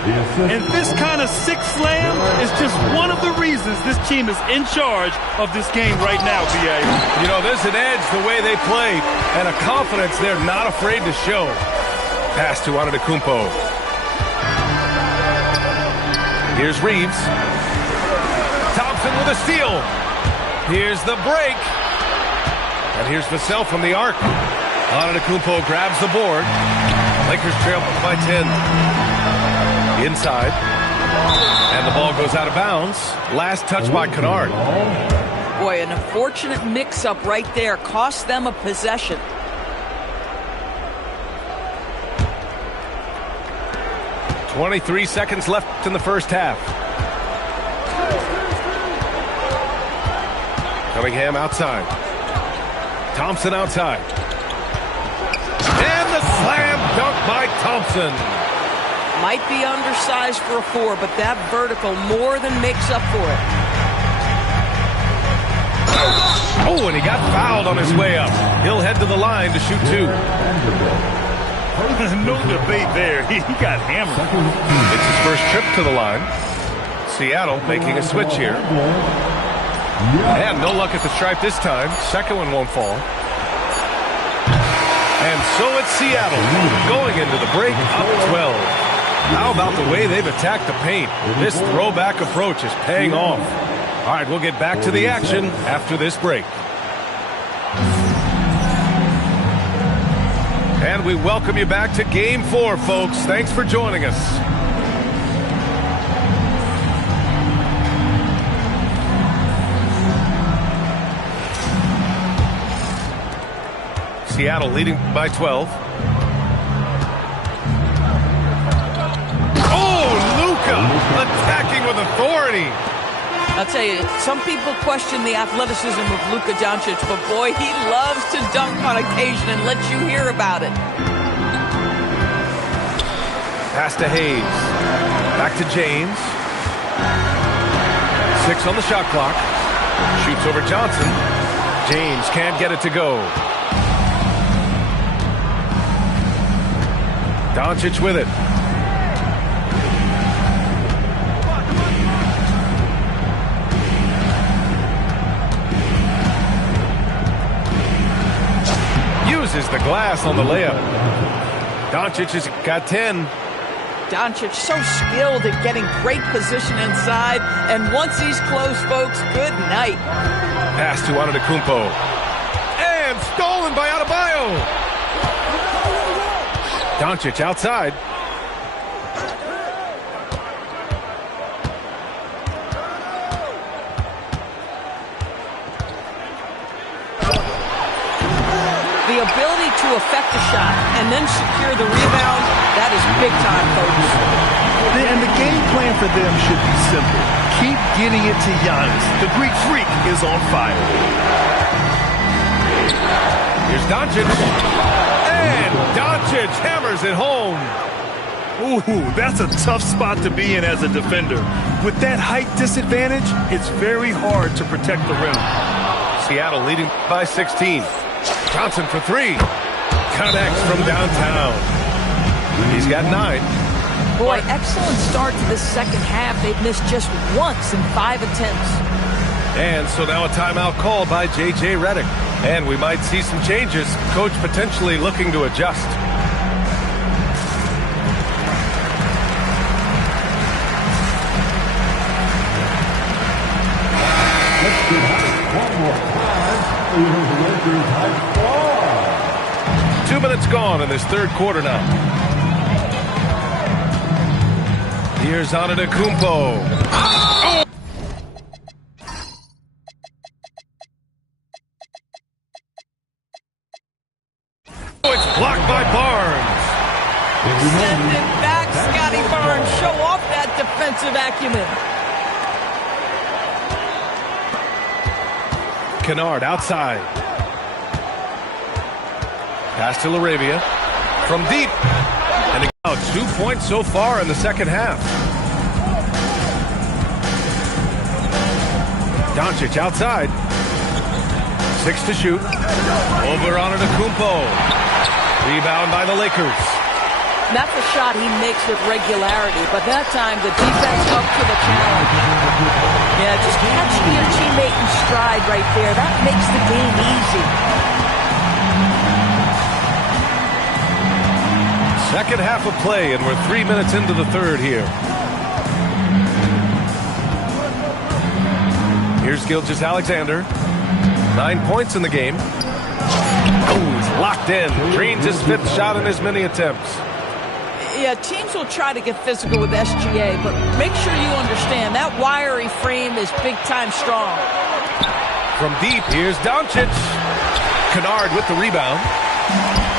And this kind of sick slam is just one of the reasons this team is in charge of this game right now, B.A. You know, there's an edge the way they play and a confidence they're not afraid to show. Pass to Antetokounmpo. Here's Reeves. Thompson with a steal. Here's the break. And here's Vassell from the arc. Antetokounmpo grabs the board. Lakers trail by 10. Inside. And the ball goes out of bounds. Last touch by Kennard. Boy, an unfortunate mix-up right there. Cost them a possession. .23 seconds left in the first half. Cunningham outside. Thompson outside. And the slam dunk by Thompson. Might be undersized for a 4, but that vertical more than makes up for it. Oh, and he got fouled on his way up. He'll head to the line to shoot 2. No debate there. He got hammered. It's his first trip to the line. Seattle making a switch here. And no luck at the stripe this time. Second one won't fall. And so it's Seattle going into the break up 12. How about the way they've attacked the paint? This throwback approach is paying off. All right, we'll get back to the action after this break. And we welcome you back to Game 4, folks. Thanks for joining us. Seattle leading by 12. Attacking with authority. I'll tell you, some people question the athleticism of Luka Doncic, but boy, he loves to dunk on occasion and let you hear about it. Pass to Hayes. Back to James. 6 on the shot clock. Shoots over Johnson. James can't get it to go. Doncic with it. Uses the glass on the layup. Doncic has got 10. Doncic so skilled at getting great position inside, and once he's close, folks, good night. Pass to Antetokounmpo. And stolen by Adebayo. Doncic outside. The ability to affect a shot and then secure the rebound, that is big time, folks. And the game plan for them should be simple. Keep getting it to Giannis. The Greek freak is on fire. Here's Doncic. And Doncic hammers it home. Ooh, that's a tough spot to be in as a defender. With that height disadvantage, it's very hard to protect the rim. Seattle leading by 16. Johnson for three. Connects from downtown. He's got 9. Boy, excellent start to this second half. They've missed just once in 5 attempts. And so now a timeout called by J.J. Redick. And we might see some changes. Coach potentially looking to adjust. One more time. Here's Lakers high score. 2 minutes gone in this third quarter now. Here's Antetokounmpo. Oh! It's blocked by Barnes. Send it back, Scotty Barnes. Show off that defensive acumen. Kennard outside. Pass to LaRavia. From deep. And now 2 points so far in the second half. Doncic outside. 6 to shoot. Over Antetokounmpo. Rebound by the Lakers. That's a shot he makes with regularity, but that time the defense up to the challenge. Yeah, just catch your teammate in stride right there. That makes the game easy. Second half of play, and we're 3 minutes into the third here. Here's Gilgeous-Alexander. 9 points in the game. Oh, he's locked in. Drains his 5th shot in as many attempts. Yeah, teams will try to get physical with SGA, but make sure you understand that wiry frame is big-time strong. From deep, here's Doncic. Kennard with the rebound.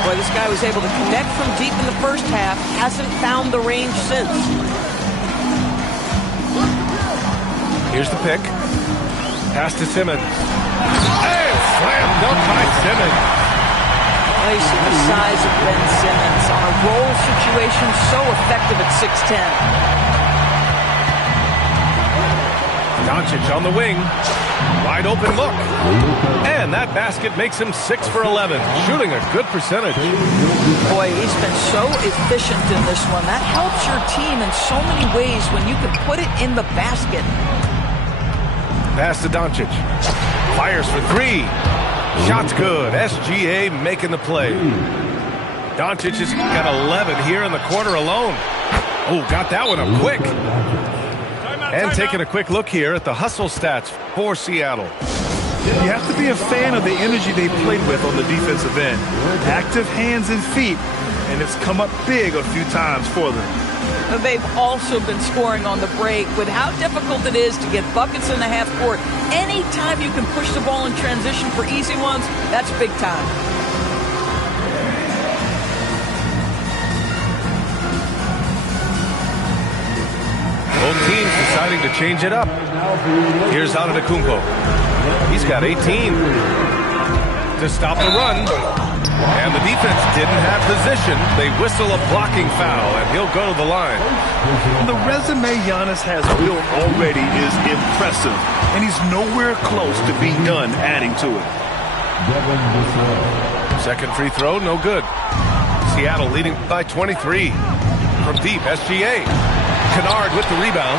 Boy, this guy was able to connect from deep in the first half. Hasn't found the range since. Here's the pick. Pass to Simmons. And slam dunk by Simmons. Well, you see the size of Ben Simmons on a roll situation, so effective at 6'10". Doncic on the wing. Wide open look. And that basket makes him 6 for 11. Shooting a good percentage. Boy, he's been so efficient in this one. That helps your team in so many ways when you can put it in the basket. Pass to Doncic. Fires for 3. Shot's good. SGA making the play. Doncic has got 11 here in the quarter alone. Oh, got that one up quick. And taking a quick look here at the hustle stats for Seattle. You have to be a fan of the energy they played with on the defensive end. Active hands and feet, and it's come up big a few times for them. They've also been scoring on the break. With how difficult it is to get buckets in the half court, anytime you can push the ball in transition for easy ones, that's big time. Both teams deciding to change it up. Here's Antetokounmpo. He's got 18 to stop the run. And the defense didn't have position. They whistle a blocking foul, and he'll go to the line. The resume Giannis has built already is impressive, and he's nowhere close to being done adding to it. Second free throw, no good. Seattle leading by 23. From deep, SGA. Kennard with the rebound.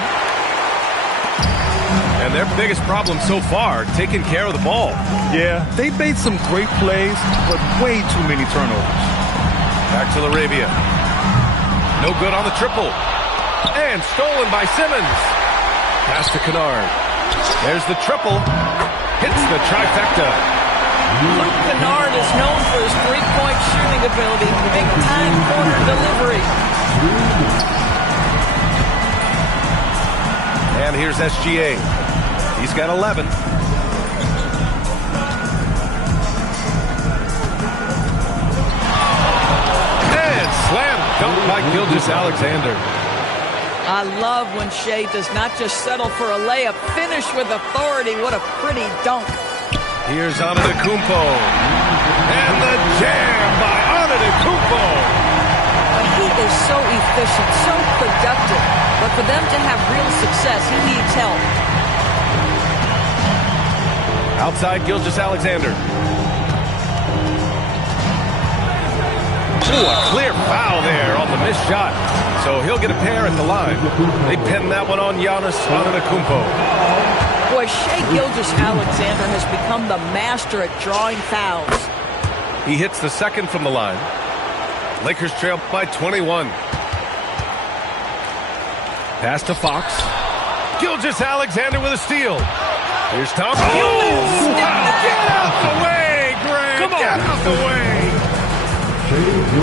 And their biggest problem so far, taking care of the ball. Yeah, they made some great plays, but way too many turnovers. Back to LaRavia. No good on the triple. And stolen by Simmons. Pass to Kennard. There's the triple. Hits the trifecta. Luke Kennard is known for his three-point shooting ability. Big-time corner delivery. And here's SGA. He's got 11. And slam dunk by Gilgeous-Alexander. I love when Shea does not just settle for a layup, finish with authority. What a pretty dunk. Here's Antetokounmpo. And the jam by Antetokounmpo. He is so efficient, so productive. But for them to have real success, he needs help. Outside, Gilgeous-Alexander. Ooh, a clear foul there on the missed shot. So he'll get a pair at the line. They pin that one on Giannis Antetokounmpo. Boy, Shai Gilgeous-Alexander has become the master at drawing fouls. He hits the second from the line. Lakers trail by 21. Pass to Fox. Gilgeous-Alexander with a steal. Here's Thompson. Oh, get out the way, Grant. Come on. Get out the way.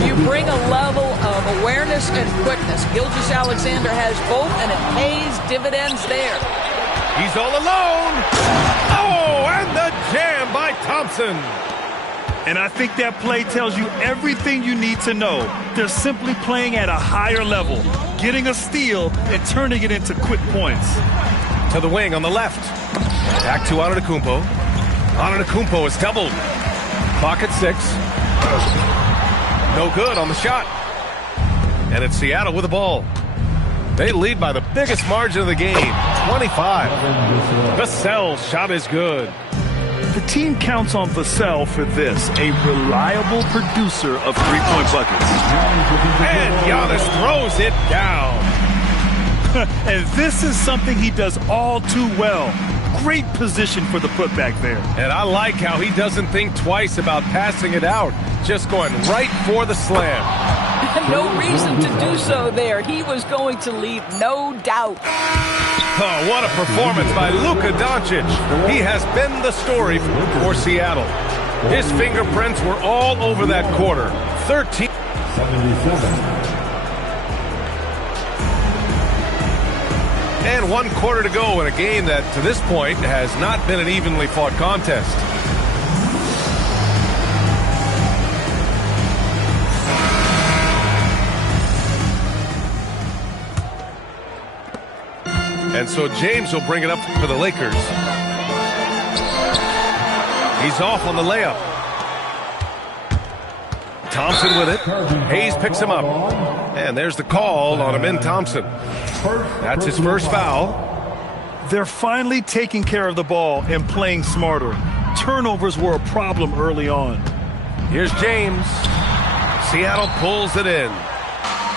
You bring a level of awareness and quickness. Gilgeous-Alexander has both, and it pays dividends there. He's all alone. Oh, and the jam by Thompson. And I think that play tells you everything you need to know. They're simply playing at a higher level, getting a steal and turning it into quick points. To the wing on the left. Back to Antetokounmpo. Antetokounmpo is doubled. Clock at 6. No good on the shot. And it's Seattle with the ball. They lead by the biggest margin of the game, 25. Vassell's shot is good. The team counts on Vassell for this, a reliable producer of three-point buckets. And Giannis throws it down. And this is something he does all too well. Great position for the putback there. And I like how he doesn't think twice about passing it out, just going right for the slam. No reason to do so there. He was going to leave, no doubt. Oh, what a performance by Luka Doncic. He has been the story for Seattle. His fingerprints were all over that quarter. 13. 77. And 1 quarter to go in a game that, to this point, has not been an evenly fought contest. And so James will bring it up for the Lakers. He's off on the layup. Thompson with it. Hayes picks him up. And there's the call on Amin Thompson. That's his first foul. They're finally taking care of the ball and playing smarter. Turnovers were a problem early on. Here's James. Seattle pulls it in.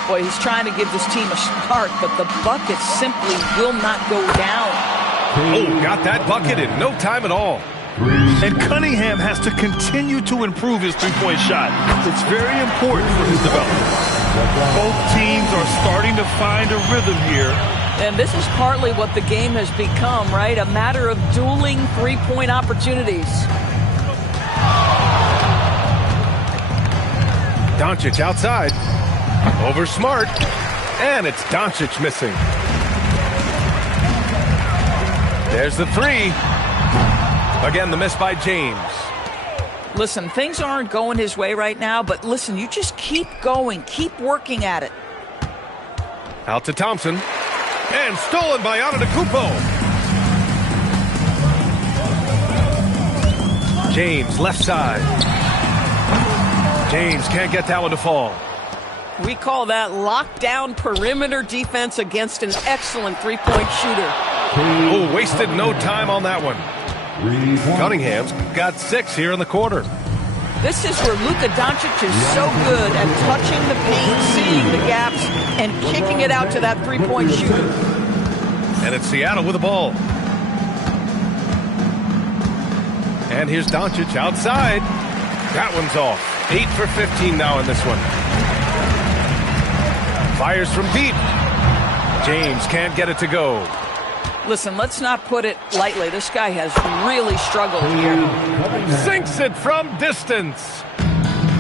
Boy, he's trying to give this team a spark, but the bucket simply will not go down. Oh, got that bucket in no time at all. And Cunningham has to continue to improve his three-point shot. It's very important for his development. Both teams are starting to find a rhythm here. And this is partly what the game has become, right? A matter of dueling three-point opportunities. Doncic outside. Over Smart. And it's Doncic missing. There's the three. Again, the miss by James. Listen, things aren't going his way right now, but listen, you just keep going. Keep working at it. Out to Thompson. And stolen by Antetokounmpo. James, left side. James can't get that one to fall. We call that lockdown perimeter defense against an excellent three-point shooter. Oh, wasted no time on that one. Cunningham's got 6 here in the quarter. This is where Luka Doncic is so good at touching the paint, seeing the gaps, and kicking it out to that three-point shooter. And it's Seattle with the ball. And here's Doncic outside. That one's off. 8 for 15 now in this one. Fires from deep. James can't get it to go. Listen, let's not put it lightly. This guy has really struggled here. Sinks it from distance.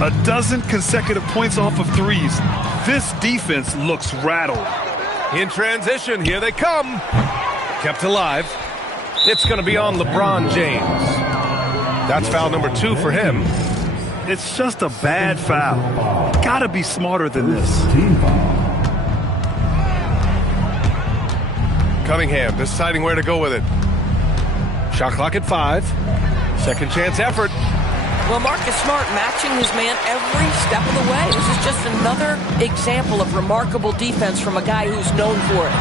A dozen consecutive points off of threes. This defense looks rattled. In transition, here they come. Kept alive. It's going to be on LeBron James. That's foul number 2 for him. It's just a bad foul. Gotta be smarter than this. Cunningham deciding where to go with it. Shot clock at 5. Second chance effort. Well, Marcus Smart matching his man every step of the way. This is just another example of remarkable defense from a guy who's known for it.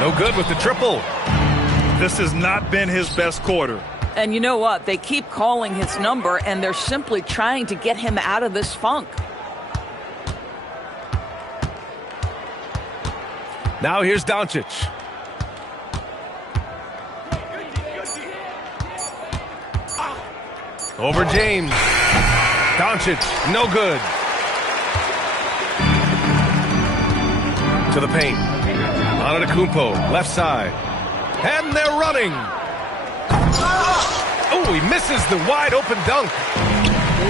No good with the triple. This has not been his best quarter. And you know what? They keep calling his number, and they're simply trying to get him out of this funk. Now here's Doncic. Over James. Doncic, no good. To the paint. Antetokounmpo, left side. And they're running. Oh, he misses the wide open dunk.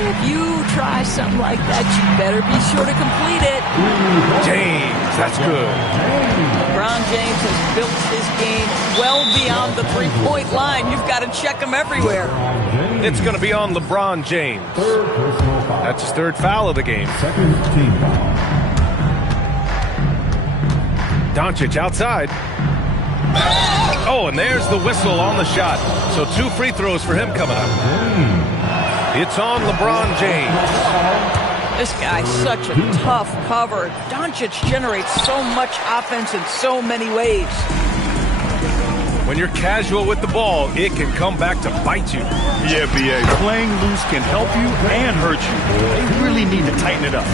If you try something like that, you better be sure to complete it. James, that's good. LeBron James has built his game well beyond the three-point line. You've got to check him everywhere. It's going to be on LeBron James. That's his third foul of the game. Second team foul. Doncic outside. Oh, and there's the whistle on the shot. So 2 free throws for him coming up. It's on LeBron James. This guy's such a tough cover. Doncic generates so much offense in so many ways. When you're casual with the ball, it can come back to bite you. Yeah, B.A. Playing loose can help you and hurt you. They really need to tighten it up.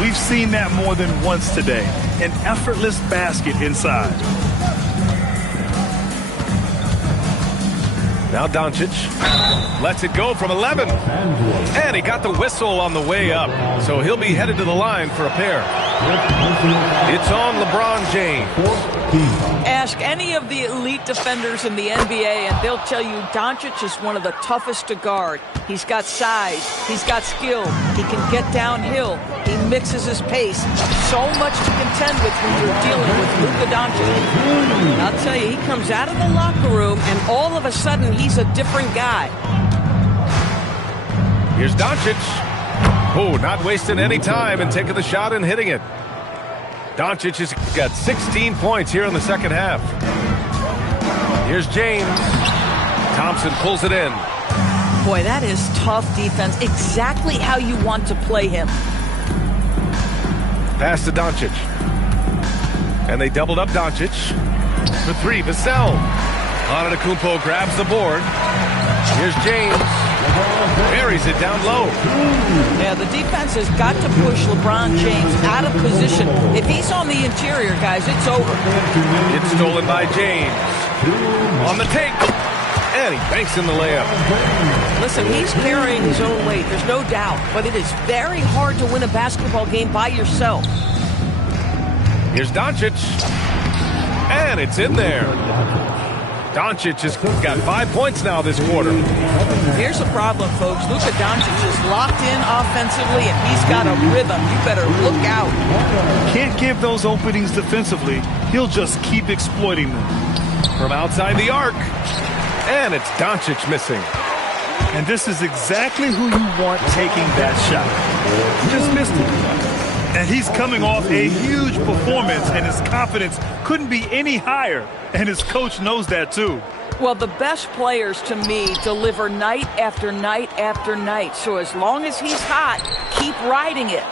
We've seen that more than once today. An effortless basket inside. Now Doncic lets it go from 11. And he got the whistle on the way up. So he'll be headed to the line for a pair. It's on LeBron James. Ask any of the elite defenders in the NBA and they'll tell you Doncic is one of the toughest to guard. He's got size. He's got skill. He can get downhill. He mixes his pace. So much to contend with when you're dealing with Luka Doncic. I'll tell you, he comes out of the locker room and all of a sudden he's a different guy. Here's Doncic. Oh, not wasting any time and taking the shot and hitting it. Doncic has got 16 points here in the second half. Here's James. Thompson pulls it in. Boy, that is tough defense. Exactly how you want to play him. Pass to Doncic. And they doubled up Doncic. For 3, Vassell. Antetokounmpo grabs the board. Here's James. Buries it down low. Yeah, the defense has got to push LeBron James out of position. If he's on the interior, guys, it's over. It's stolen by James. On the take. And he banks in the layup. Listen, he's carrying his own weight. There's no doubt. But it is very hard to win a basketball game by yourself. Here's Doncic. And it's in there. Doncic has got 5 points now this quarter. Here's the problem, folks. Luka Doncic is locked in offensively, and he's got a rhythm. You better look out. Can't give those openings defensively. He'll just keep exploiting them. From outside the arc. And it's Doncic missing. And this is exactly who you want taking that shot. Just missed it. And he's coming off a huge performance, and his confidence couldn't be any higher. And his coach knows that, too. Well, the best players, to me, deliver night after night after night. So as long as he's hot, keep riding it.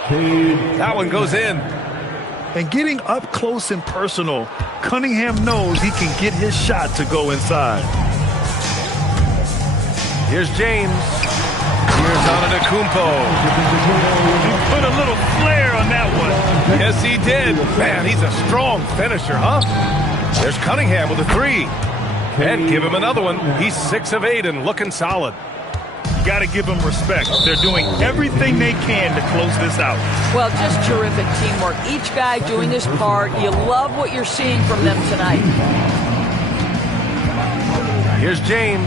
That one goes in. And getting up close and personal, Cunningham knows he can get his shot to go inside. Here's James. Here's Antetokounmpo. He put a little flair on that one. Yes, he did. Man, he's a strong finisher, huh? There's Cunningham with a 3. And give him another one. He's 6 of 8 and looking solid. Got to give them respect. They're doing everything they can to close this out. Well, just terrific teamwork. Each guy doing his part. You love what you're seeing from them tonight. Here's James.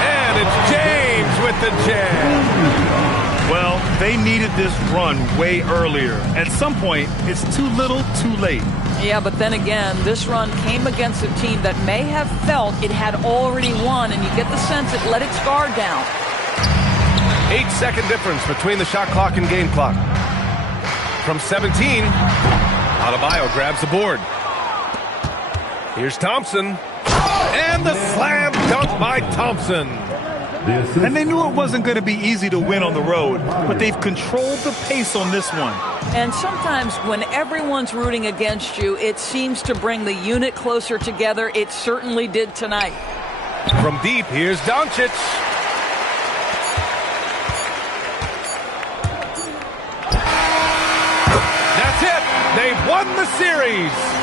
And it's James with the jam. Well, they needed this run way earlier. At some point, it's too little, too late. Yeah, but then again, this run came against a team that may have felt it had already won, and you get the sense it let its guard down. 8-second difference between the shot clock and game clock. From 17, Adebayo grabs the board. Here's Thompson. And the slam dunk by Thompson. And they knew it wasn't going to be easy to win on the road, but they've controlled the pace on this one. And sometimes when everyone's rooting against you, it seems to bring the unit closer together. It certainly did tonight. From deep, here's Doncic. That's it. They've won the series.